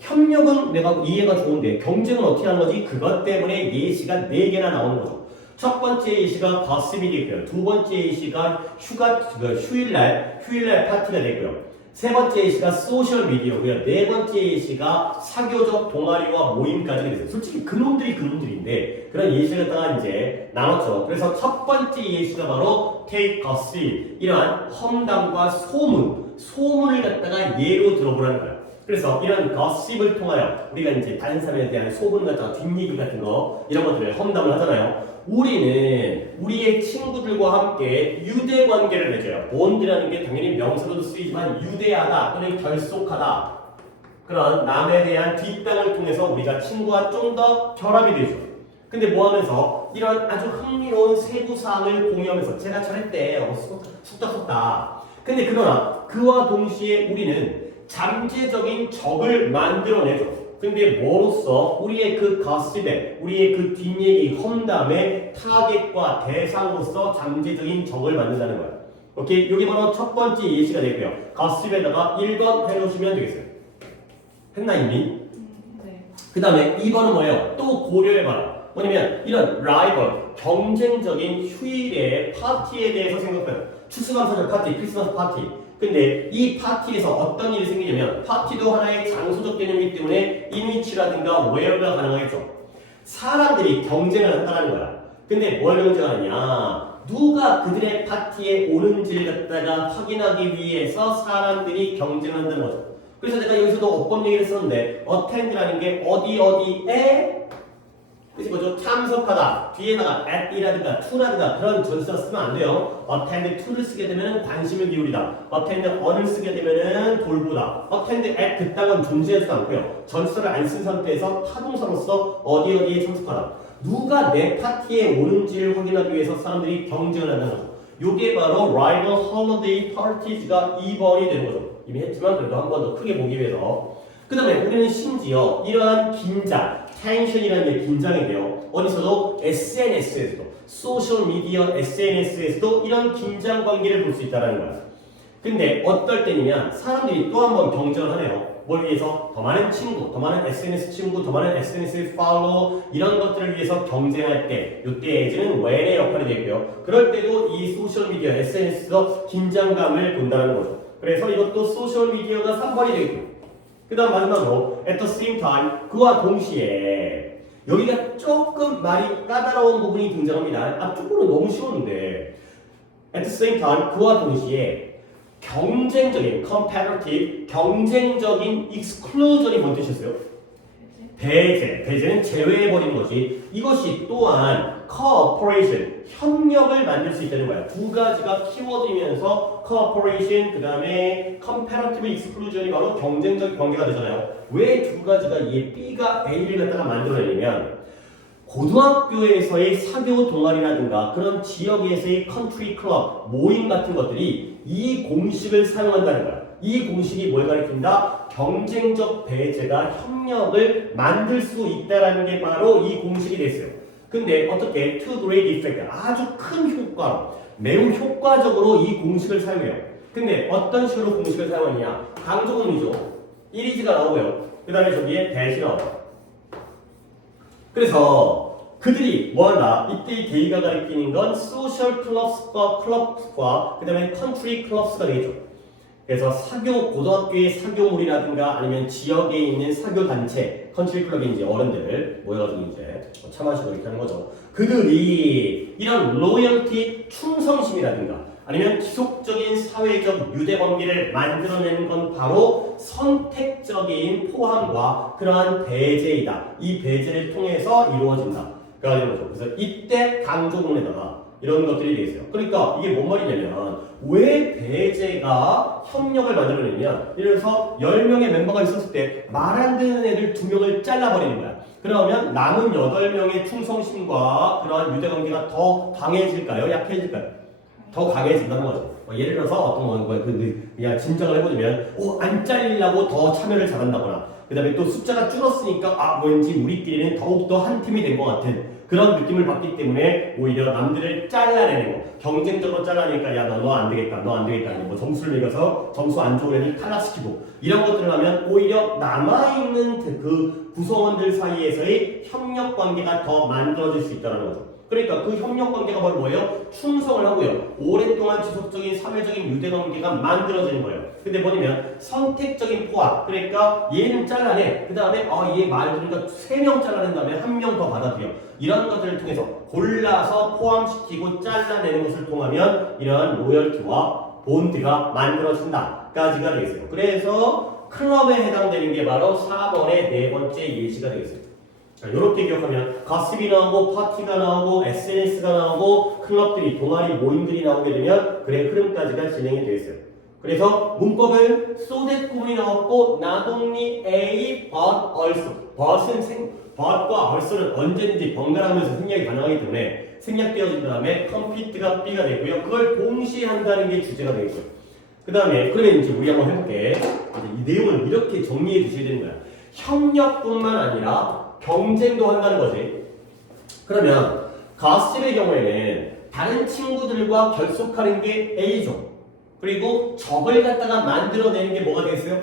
협력은 내가 이해가 좋은데 경쟁은 어떻게 하는 거지? 그것 때문에 예시가 4개나 나오는 거죠. 첫 번째 예시가 gossip이 되고요. 두 번째 예시가 휴일날 파티가 되고요. 세 번째 예시가 소셜 미디어고요. 네 번째 예시가 사교적 동아리와 모임까지 됐어요. 솔직히 그놈들인데 그런 예시를 갖다가 이제 나눴죠. 그래서 첫 번째 예시가 바로 take gossip 이러한 험담과 소문을 갖다가 예로 들어보라는 거예요. 그래서 이런 gossip을 통하여 우리가 이제 다른 사람에 대한 소문 갖다가 뒷얘기 같은 거 이런 것들을 험담을 하잖아요. 우리는 우리의 친구들과 함께 유대 관계를 맺어요. 본드라는 게 당연히 명사로도 쓰이지만 유대하다 또는 결속하다. 그런 남에 대한 뒷땅을 통해서 우리가 친구와 좀 더 결합이 되죠. 근데 뭐 하면서 이런 아주 흥미로운 세부사항을 공유하면서 제가 저랬대. 속닥속닥. 근데 그러나 그와 동시에 우리는 잠재적인 적을 만들어내죠. 근데 뭐로써 우리의 그 가십에 우리의 그 뒷얘기 험담의 타겟과 대상으로서 잠재적인 적을 만든다는 거예요. 오케이? 여기 바로 첫 번째 예시가 되고요. 가십에다가 1번 해놓으시면 되겠어요. 했나 이미? 네. 그 다음에 2번은 뭐예요? 또 고려해봐라. 뭐냐면 이런 라이벌 경쟁적인 휴일의 파티에 대해서 생각해요. 추수감사절 파티, 크리스마스 파티. 근데 이 파티에서 어떤 일이 생기냐면 파티도 하나의 장소적 개념이기 때문에 인위치라든가 웨어가 가능하겠죠. 사람들이 경쟁을 한다는 거야. 근데 뭘 경쟁하느냐? 누가 그들의 파티에 오는지를 갖다가 확인하기 위해서 사람들이 경쟁을 한다는 거죠. 그래서 내가 여기서도 어법 얘기를 썼는데 attend라는 게 어디에 그래서 뭐죠? 참석하다. 뒤에다가 at이라든가 to라든가 그런 전치사 쓰면 안 돼요. attend to를 쓰게 되면 관심을 기울이다. attend on을 쓰게 되면 돌보다. attend at 그딴 건 존재하지도 않고요. 전치사를 안 쓴 상태에서 타동사로서 어디에 참석하다. 누가 내 파티에 오는지를 확인하기 위해서 사람들이 경쟁을 한다는 거죠. 이게 바로 rival holiday parties가 2번이 되는 거죠. 이미 했지만 그래도 한 번 더 크게 보기 위해서. 그 다음에 우리는 심지어 이러한 긴장, 텐션이라는 게 긴장이 돼요. 어디서도 SNS에서도, 소셜미디어 SNS에서도 이런 긴장 관계를 볼 수 있다는 거야. 근데 어떨 때냐면 사람들이 또 한 번 경쟁을 하네요. 뭘 위해서? 더 많은 친구, 더 많은 SNS 친구, 더 많은 SNS 팔로우 이런 것들을 위해서 경쟁할 때 이때 as는 when의 역할이 되고요. 그럴 때도 이 소셜미디어 SNS에서 긴장감을 본다는 거죠. 그래서 이것도 소셜미디어가 3번이 되겠고 그 다음 마지막으로 at the same time 그와 동시에 여기가 조금 말이 까다로운 부분이 등장합니다. 앞쪽으로 너무 쉬웠는데 at the same time 그와 동시에 경쟁적인 competitive 경쟁적인 exclusion이 뭔 뜻이었어요? 배제는 제외해버리는 거지. 이것이 또한 cooperation 협력을 만들 수 있다는 거야. 두 가지가 키워드이면서 cooperation 그 다음에 comparative exclusion이 바로 경쟁적 관계가 되잖아요. 왜 두 가지가 이 B가 A를 갖다가 만들어내냐면 고등학교에서의 사교 동아리라든가 그런 지역에서의 컨트리 클럽 모임 같은 것들이 이 공식을 사용한다는 거야. 이 공식이 뭘 가리킨다? 경쟁적 배제가 협력을 만들 수 있다는 게 바로 이 공식이 됐어요. 근데 어떻게? To great effect 아주 큰 효과로 매우 효과적으로 이 공식을 사용해요. 근데 어떤 식으로 공식을 사용하느냐? 강조문이죠. 1이지가 나오고요. 그 다음에 저기에 대시 나와요. 그래서 그들이 뭐한다? 이때 게이가 가리키는 건 소셜 클럽과 그 다음에 컨트리 클럽스가 되겠죠. 그래서 사교, 고등학교의 사교물이라든가 아니면 지역에 있는 사교 단체, 컨트리 클럽이 이제 어른들 모여가지고 이제 차 마시고 이렇게 하는 거죠. 그들이 이런 로열티, 충성심이라든가 아니면 지속적인 사회적 유대관계를 만들어내는 건 바로 선택적인 포함과 그러한 배제이다. 이 배제를 통해서 이루어진다. 가 되는 거죠. 그래서 이때 강조문에다가 이런 것들이 되어 있어요. 그러니까 이게 뭔 말이냐면 왜 배제가 협력을 만들어내냐. 예를 들어서 10명의 멤버가 있었을 때 말 안 듣는 애들 2명을 잘라버리는 거야. 그러면 남은 8명의 충성심과 그러한 유대관계가 더 강해질까요? 약해질까요? 더 강해진다는 거죠. 예를 들어서 어떤 거 그냥 짐작을 해보자면 안 잘리려고 더 참여를 잘한다거나 그 다음에 또 숫자가 줄었으니까 왠지 우리끼리는 더욱더 한 팀이 된 것 같은 그런 느낌을 받기 때문에 오히려 남들을 잘라내는 거 경쟁적으로 잘라내니까 야 너 안 되겠다 너 안 되겠다 뭐 점수를 매겨서 점수 안 좋은 애들 탈락시키고 이런 것들을 하면 오히려 남아있는 그 구성원들 사이에서의 협력 관계가 더 만들어질 수 있다는 거죠. 그러니까 그 협력 관계가 바로 뭐예요? 충성을 하고요. 오랫동안 지속적인 사회적인 유대관계가 만들어지는 거예요. 근데 뭐냐면 선택적인 포함. 그러니까 얘는 잘라내. 그 다음에 얘 말 들으니까 3명 잘라낸 다음에 1명 더 받아들여. 이런 것들을 통해서 골라서 포함시키고 잘라내는 것을 통하면 이러한 로열티와 본드가 만들어진다. 까지가 되겠어요. 그래서 클럽에 해당되는 게 바로 4번의 네 번째 예시가 되겠어요. 이렇게 기억하면 가십이 나오고 파티가 나오고 SNS가 나오고 클럽들이 동아리 모임들이 나오게 되면 그의 흐름까지가 진행이 되어 있어요. 그래서 문법은 so that 구문이 나왔고 not only A but also but과 also는 언제든지 번갈아가면서 생략이 가능하기 때문에 생략되어진 다음에 complete가 B가 되고요. 그걸 동시에 한다는 게 주제가 되겠고요. 그 다음에 그러면 이제 우리 한번 해볼게. 이 내용을 이렇게 정리해 주셔야 되는 거야. 협력뿐만 아니라 경쟁도 한다는 거지. 그러면 가십의 경우에는 다른 친구들과 결속하는 게 A죠. 그리고 적을 갖다가 만들어내는 게 뭐가 되겠어요?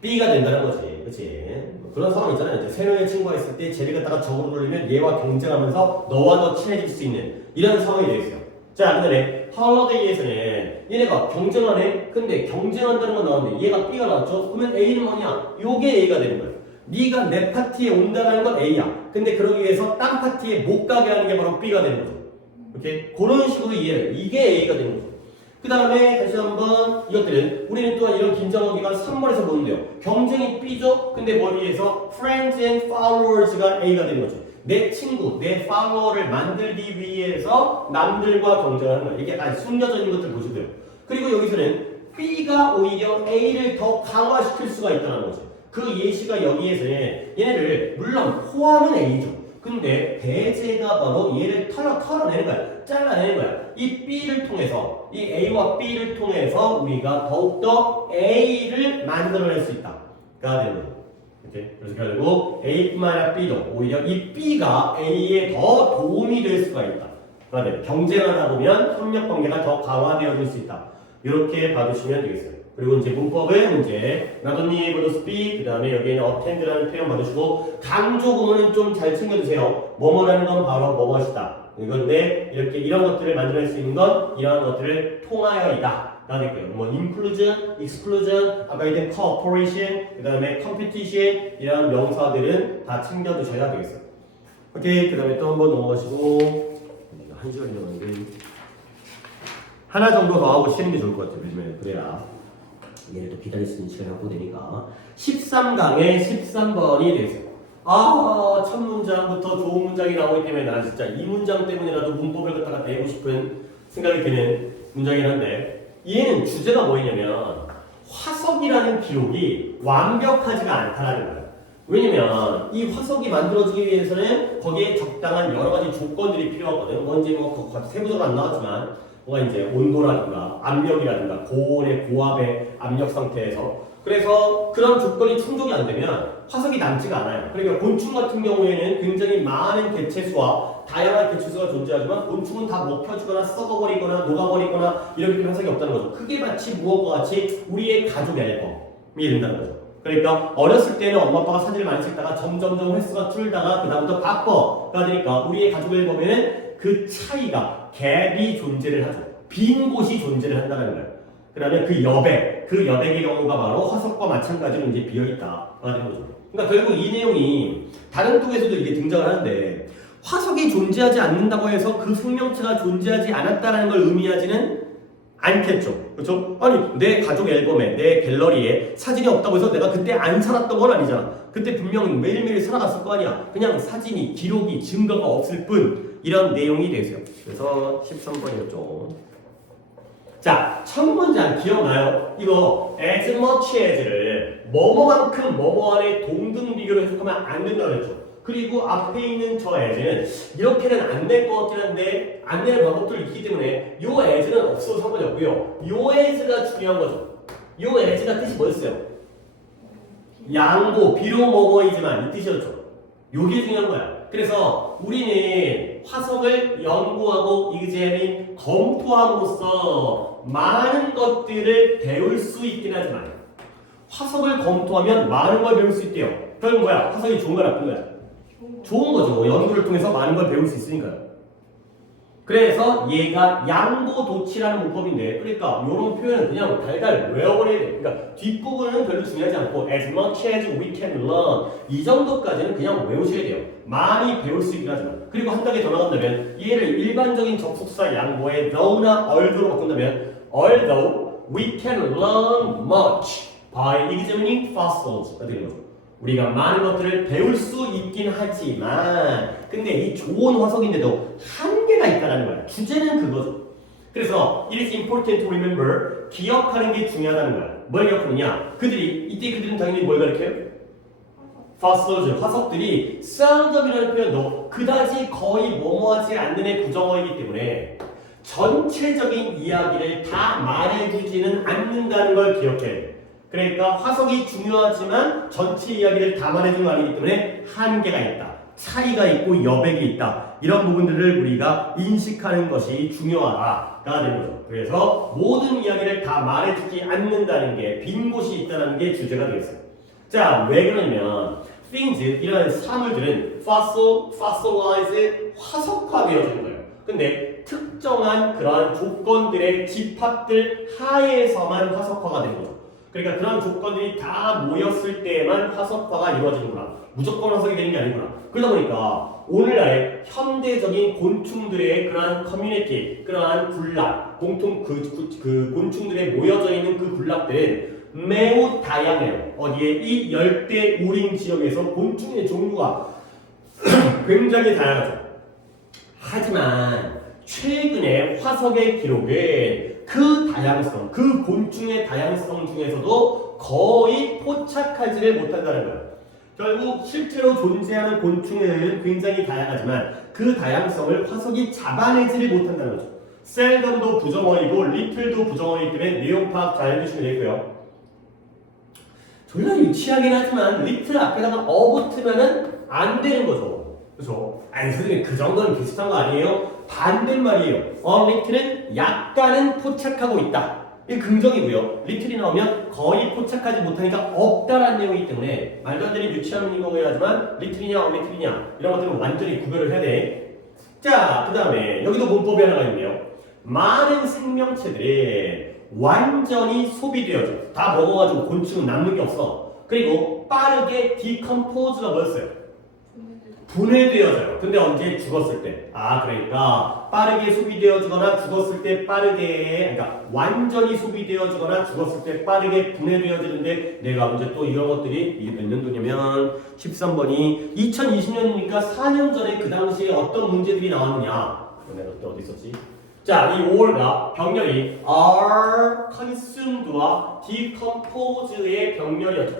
B가 된다는 거지. 그치? 그런 상황 있잖아요. 3명의 친구가 있을 때 쟤를 갖다가 적으로 돌리면 얘와 경쟁하면서 너와 너 친해질 수 있는 이런 상황이 되겠어요. 자, 그 다음에 헐러데이에서는 얘네가 경쟁하네? 근데 경쟁한다는 건 나왔는데 얘가 B가 나왔죠? 그러면 A는 뭐냐? 요게 A가 되는 거예요. 네가 내 파티에 온다는 건 A야. 근데 그러기 위해서 딴 파티에 못 가게 하는 게 바로 B가 되는 거죠. 이렇게 그런 식으로 이해를. 이게 A가 되는 거죠. 그 다음에 다시 한번 이것들은 우리는 또한 이런 긴장관계가 3번에서 보는데요. 경쟁이 B죠. 근데 머리에서 friends and followers가 A가 되는 거죠. 내 친구, 내 팔로워를 만들기 위해서 남들과 경쟁하는 거예요. 이게 아주 숨겨져 있는 것들 보시고요. 그리고 여기서는 B가 오히려 A를 더 강화시킬 수가 있다는 거죠. 그 예시가 여기에서는 얘네를 물론 포함은 A죠. 근데 배제가 바로 얘를 털어내는 거야. 잘라내는 거야. 이 B를 통해서 이 A와 B를 통해서 우리가 더욱더 A를 만들어낼 수 있다가 되는 거죠. 이렇게. 그래서 결국 A뿐만 아니라 B도 오히려 이 B가 A에 더 도움이 될 수가 있다. 그러니까 경쟁하다 보면 협력 관계가 더 강화되어질 수 있다. 이렇게 봐주시면 되겠어요. 그리고 이제 문법은 이제 not only able to speak, 그 다음에 여기에는 attend라는 표현 받으시고 강조 구문은 좀 잘 챙겨주세요. 뭐뭐라는 건 바로 뭐뭐시다. 이건데 이렇게 이런 것들을 만들어낼 수 있는 건 이러한 것들을 통하여이다. 가 되고요. 뭐 inclusion, exclusion, 아까 얘기한 cooperation, 그 다음에 competition 이런 명사들은 다 챙겨두셔야 되겠어요. 오케이. 그 다음에 또 한 번 넘어가시고 1시간이 넘었는데 하나 정도 더 하고 쉬는 게 좋을 것 같아요. 요즘에 그래야 얘를 또 기다릴 수 있는 시간이 확보되니까 13강에 13번이 되겠어요. 첫 문장부터 좋은 문장이 나오기 때문에 나는 진짜 이 문장 때문이라도 문법을 갖다가 배우고 싶은 생각이 드는 문장이긴 한데 얘는 주제가 뭐냐면 화석이라는 기록이 완벽하지가 않다는 거예요. 왜냐면 이 화석이 만들어지기 위해서는 거기에 적당한 여러 가지 조건들이 필요하거든요. 뭔지 세부적으로 안 나왔지만 뭐가 이제 온도라든가 압력이라든가 고온의 고압의 압력 상태에서 그래서 그런 조건이 충족이 안 되면 화석이 남지가 않아요. 그러니까 곤충 같은 경우에는 굉장히 많은 개체수와 다양한 개체수가 존재하지만 곤충은 다 먹혀지거나 썩어버리거나 녹아버리거나 이렇게 화석이 없다는 거죠. 그게 마치 무엇과 같이 우리의 가족의 앨범이 된다는 거죠. 그러니까 어렸을 때는 엄마 아빠가 사진을 많이 찍다가 점점점 횟수가 줄다가 그다음부터 바빠가 되니까 우리의 가족을 보면은 그 차이가 갭이 존재를 하죠. 빈 곳이 존재를 한다는 거예요. 그다음에 그 여백의 경우가 바로 화석과 마찬가지로 이제 비어있다가 되는 거죠. 그러니까 결국 이 내용이 다른 쪽에서도 이게 등장을 하는데 화석이 존재하지 않는다고 해서 그 생명체가 존재하지 않았다는 걸 의미하지는 않겠죠. 그렇죠? 아니 내 가족 앨범에 내 갤러리에 사진이 없다고 해서 내가 그때 안 살았던 건 아니잖아. 그때 분명히 매일매일 살아갔을 거 아니야. 그냥 사진이 기록이 증거가 없을 뿐 이런 내용이 되세요. 그래서 13번이었죠. 자, 첫 문장 기억나요? 이거 as much as를 뭐뭐만큼 뭐뭐안에 동등 비교를 해석하면 안 된다고 했죠. 그리고 앞에 있는 저 as는 이렇게는 안 될 것 같긴 한데 안 되는 방법들이 있기 때문에 요 as는 없어도 상관이 없고요. 요 as가 중요한 거죠. 요 as가 뜻이 뭐였어요? 양보, 비록 뭐뭐이지만 이 뜻이었죠. 요게 중요한 거야. 그래서 우리는 화석을 연구하고 examine, 검토함으로써 많은 것들을 배울 수 있긴 하지만 화석을 검토하면 많은 걸 배울 수 있대요. 결국 뭐야? 화석이 좋은 거야, 나쁜 거야? 좋은 거죠. 연구를 통해서 많은 걸 배울 수 있으니까요. 그래서 얘가 양보도치라는 문법인데 그러니까 이런 표현은 그냥 달달 외워버려야 돼. 그러니까 뒷부분은 별로 중요하지 않고 as much as we can learn 이 정도까지는 그냥 외우셔야 돼요. 많이 배울 수 있긴 하지만 그리고 한 단계 더 나간다면 얘를 일반적인 접속사 양보에 though나 although 바꾼다면 although we can learn much by examining fossils 되는 거죠. 우리가 많은 것들을 배울 수 있긴 하지만 근데 이 좋은 화석인데도 한계가 있다는 거야. 주제는 그거죠. 그래서 it is important to remember 기억하는 게 중요하다는 거야. 뭘 기억하느냐? 이때 그들은 당연히 뭘 가르쳐요? fossils, 화석들이 seldom이라는 표현도 그다지 거의 뭐뭐하지 않는 애 부정어이기 때문에 전체적인 이야기를 다 말해주지는 않는다는 걸 기억해야 돼. 그러니까 화석이 중요하지만 전체 이야기를 다 말해주는 거 아니기 때문에 한계가 있다. 차이가 있고 여백이 있다. 이런 부분들을 우리가 인식하는 것이 중요하다가 되는 거죠. 그래서 모든 이야기를 다 말해주지 않는다는 게 빈 곳이 있다는 게 주제가 되겠어요. 자, 왜 그러냐면 things, 이런 사물들은 fossilize, 화석화되어지는 거예요. 근데 특정한 그러한 조건들의 집합들 하에서만 화석화가 되는 거죠. 그러니까 그런 조건들이 다 모였을 때에만 화석화가 이루어지는구나. 무조건 화석이 되는 게 아니구나. 그러다 보니까 오늘날의 현대적인 곤충들의 그러한 커뮤니티, 그러한 군락, 공통 그 곤충들에 모여져 있는 그 군락들은 매우 다양해요. 어디에? 이 열대 우림 지역에서 곤충의 종류가 굉장히 다양하죠. 하지만 최근에 화석의 기록은 그 다양성, 그 곤충의 다양성 중에서도 거의 포착하지를 못한다는 거예요. 결국 실제로 존재하는 곤충은 굉장히 다양하지만 그 다양성을 화석이 잡아내지를 못한다는 거죠. 셀덤도 부정어이고 리틀도 부정어이기 때문에 내용 파악 잘 해주시면 되고요. 졸라 유치하긴 하지만 리틀 앞에다가 붙으면은 안 되는 거죠. 그렇죠? 아니 선생님 그 정도는 비슷한 거 아니에요? 반대말이에요. 리틀은 약간은 포착하고 있다. 이게 긍정이고요. 리틀이 나오면 거의 포착하지 못하니까 없다라는 내용이기 때문에 말도 안 되는 유치한 인공을 하지만 리틀이냐 리틀이냐 이런 것들은 완전히 구별을 해야 돼. 자, 그 다음에 여기도 문법이 하나가 있네요. 많은 생명체들이 완전히 소비되어져. 다 먹어가지고 곤충은 남는 게 없어. 그리고 빠르게 decompose가 뭐였어요? 분해되어져요. 근데 언제? 죽었을 때. 그러니까 빠르게 소비되어지거나 죽었을 때 빠르게, 그러니까 완전히 소비되어지거나 죽었을 때 빠르게 분해되어지는데 내가 언제 또 이런 것들이 이게 몇 년도냐면 13번이 2020년이니까 4년 전에 그 당시에 어떤 문제들이 나왔느냐. 내가 그때 어디 있었지? 자, 이 5월가 병렬이 are consumed와 decompose의 병렬이었죠.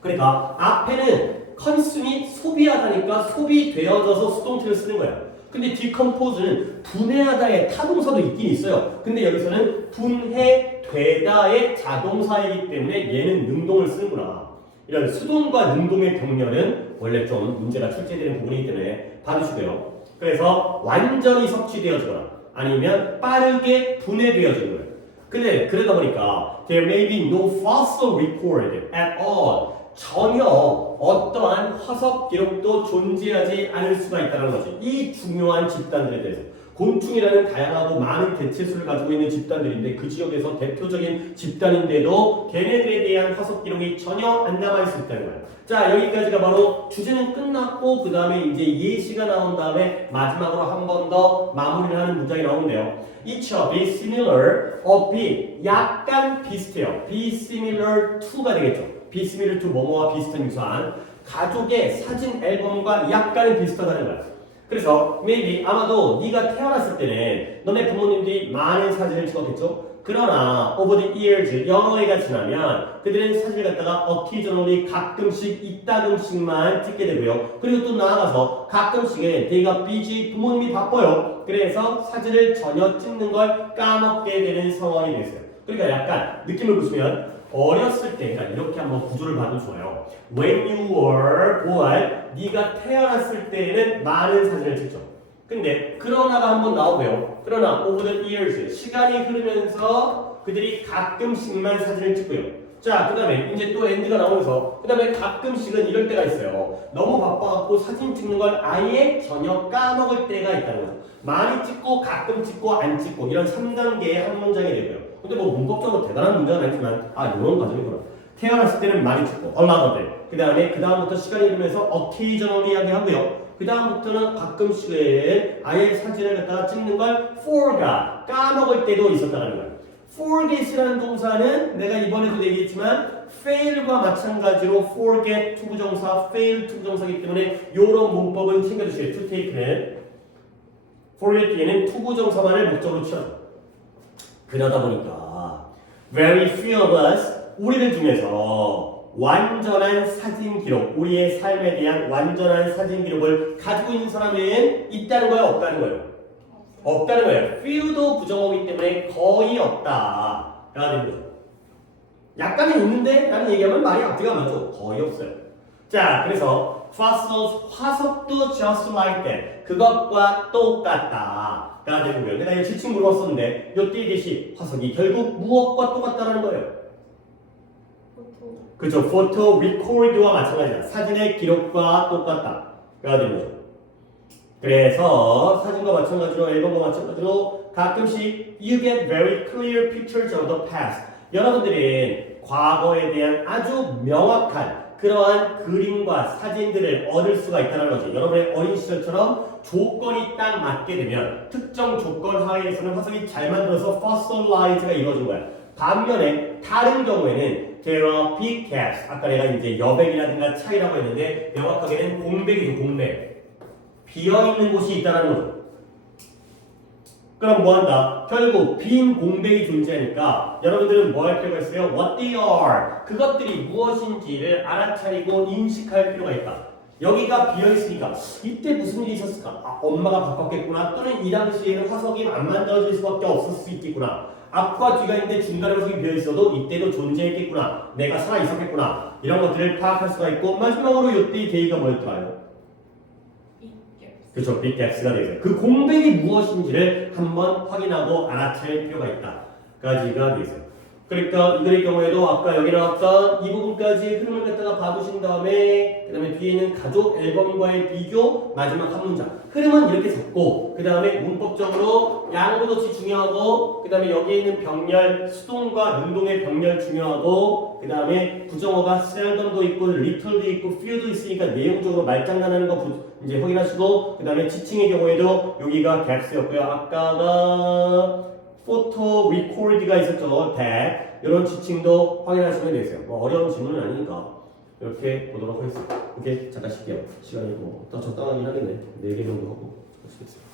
그러니까 앞에는 컨숨이 소비하다니까 소비되어져서 수동태를 쓰는 거야. 근데 decompose는 분해하다의 타동사도 있긴 있어요. 근데 여기서는 분해되다의 자동사이기 때문에 얘는 능동을 쓰는구나. 이런 수동과 능동의 병렬은 원래 좀 문제가 출제되는 부분이기 때문에 봐주시고요. 그래서 완전히 섭취되어지거나 아니면 빠르게 분해되어지는 거예요. 근데 그러다 보니까 there may be no fossil record at all. 전혀 어떠한 화석 기록도 존재하지 않을 수가 있다는 거지. 이 중요한 집단들에 대해서. 곤충이라는 다양하고 많은 개체수를 가지고 있는 집단들인데 그 지역에서 대표적인 집단인데도 걔네들에 대한 화석 기록이 전혀 안 남아있을 수 있다는 거야. 자, 여기까지가 바로 주제는 끝났고 그 다음에 이제 예시가 나온 다음에 마지막으로 한 번 더 마무리를 하는 문장이 나오는데요. Each of is similar, a bit, 약간 비슷해요. be similar to가 되겠죠. be similar to 뭐뭐와 비슷한 유사한 가족의 사진 앨범과 약간은 비슷하다는 거야. 그래서 maybe 아마도 네가 태어났을 때는 너네 부모님들이 많은 사진을 찍었겠죠? 그러나 over the years 여러 해가 지나면 그들은 사진을 갖다가 occasionally 가끔씩 이따금씩만 찍게 되고요. 그리고 또 나아가서 가끔씩은 they가 busy 부모님이 바빠요. 그래서 사진을 전혀 찍는 걸 까먹게 되는 상황이 됐어요. 그러니까 약간 느낌을 보시면 어렸을 때, 그러니까 이렇게 한번 구조를 봐도 좋아요. When you were born, 네가 태어났을 때에는 많은 사진을 찍죠. 근데 그러나가 한번 나오고요. 그러나 over the years, 시간이 흐르면서 그들이 가끔씩만 사진을 찍고요. 자, 그 다음에 이제 또 엔드가 나오면서 그 다음에 가끔씩은 이럴 때가 있어요. 너무 바빠갖고 사진 찍는 걸 아예 전혀 까먹을 때가 있다는 거죠. 많이 찍고 가끔 찍고 안 찍고 이런 3단계의 한 문장이 되고요. 근데 뭐 문법적으로 대단한 문장은 아니지만 이런 과정이구나. 태어났을 때는 많이 찍고 a lot of it. 그 다음부터 시간이 흐르면서 occasionally 하고요. 그 다음부터는 가끔씩은 아예 사진을 갖다가 찍는 걸 forgot, 까먹을 때도 있었다는 거예요. forget이라는 동사는 내가 이번에도 얘기했지만 fail과 마찬가지로 forget 투부정사, fail 투부정사이기 때문에 이런 문법은 챙겨주세요. to take는 forget 뒤에는 투부정사만을 목적으로 취하죠. 그러다 보니까 very few of us, 우리들 중에서 완전한 사진 기록, 우리의 삶에 대한 완전한 사진 기록을 가지고 있는 사람은 있다는 거예요? 없다는 거예요? 없다는 거예요. few도 부정어이기 때문에 거의 없다 라고 되는 거죠. 약간은 있는데 라는 얘기하면 말이 앞뒤가 안 맞죠. 거의 없어요. 자, 그래서 fossils, 화석도 just like that, 그것과 똑같다 가 되는 거예요. 내가 이 지칭 물어봤었는데 요때 대시 화석이 결국 무엇과 똑같다라는 거예요? 포토. 그렇죠. photo record와 마찬가지다. 사진의 기록과 똑같다 가 되는 거죠. 그래서 사진과 마찬가지로 앨범과 마찬가지로 가끔씩 you get very clear pictures of the past. 여러분들은 과거에 대한 아주 명확한 그러한 그림과 사진들을 얻을 수가 있다는 거죠. 여러분의 어린 시절처럼 조건이 딱 맞게 되면 특정 조건 하에서는 화석이 잘 만들어서 fossilize가 이루어진 거야. 반면에 다른 경우에는 there are big gaps. 아까 내가 이제 여백이라든가 차이라고 했는데 명확하게는 공백이죠. 공백. 비어있는 곳이 있다는 거죠. 그럼 뭐한다? 결국 빈 공백이 존재하니까 여러분들은 뭐 할 필요가 있어요? What they are. 그것들이 무엇인지를 알아차리고 인식할 필요가 있다. 여기가 비어있으니까 이때 무슨 일이 있었을까? 엄마가 바빴겠구나. 또는 이 당시에는 화석이 안 만들어질 수밖에 없을 수 있겠구나. 앞과 뒤가 있는데 중간에 화석이 비어있어도 이때도 존재했겠구나. 내가 살아있었겠구나. 이런 것들을 파악할 수가 있고 마지막으로 이때의 계기가 뭐였더라요? 그렇죠. big gaps가 되죠. 그 공백이 무엇인지를 한번 확인하고 알아챌 필요가 있다. 까지가 되죠. 그러니까 이들의 경우에도 아까 여기 나왔던 이 부분까지 흐름을 갖다가 봐두신 다음에 그 다음에 뒤에 있는 가족 앨범과의 비교 마지막 한 문장 흐름은 이렇게 잡고 그 다음에 문법적으로 양보도치 중요하고 그 다음에 여기에 있는 병렬 수동과 능동의 병렬 중요하고 그 다음에 부정어가 seldom도 있고 little도 있고 few도 있으니까 내용적으로 말장난하는 거 이제 확인하시고 그 다음에 지칭의 경우에도 여기가 gaps였고요. 아까가 포토 리코드가 있었죠. 탭. 이런 지칭도 확인하시면 되세요. 뭐 어려운 질문은 아니니까 이렇게 보도록 하겠습니다. 오케이, 잠깐 쉴게요. 시간이 뭐 적당하긴 하겠네. 4개 정도 하고 할 수 있어요.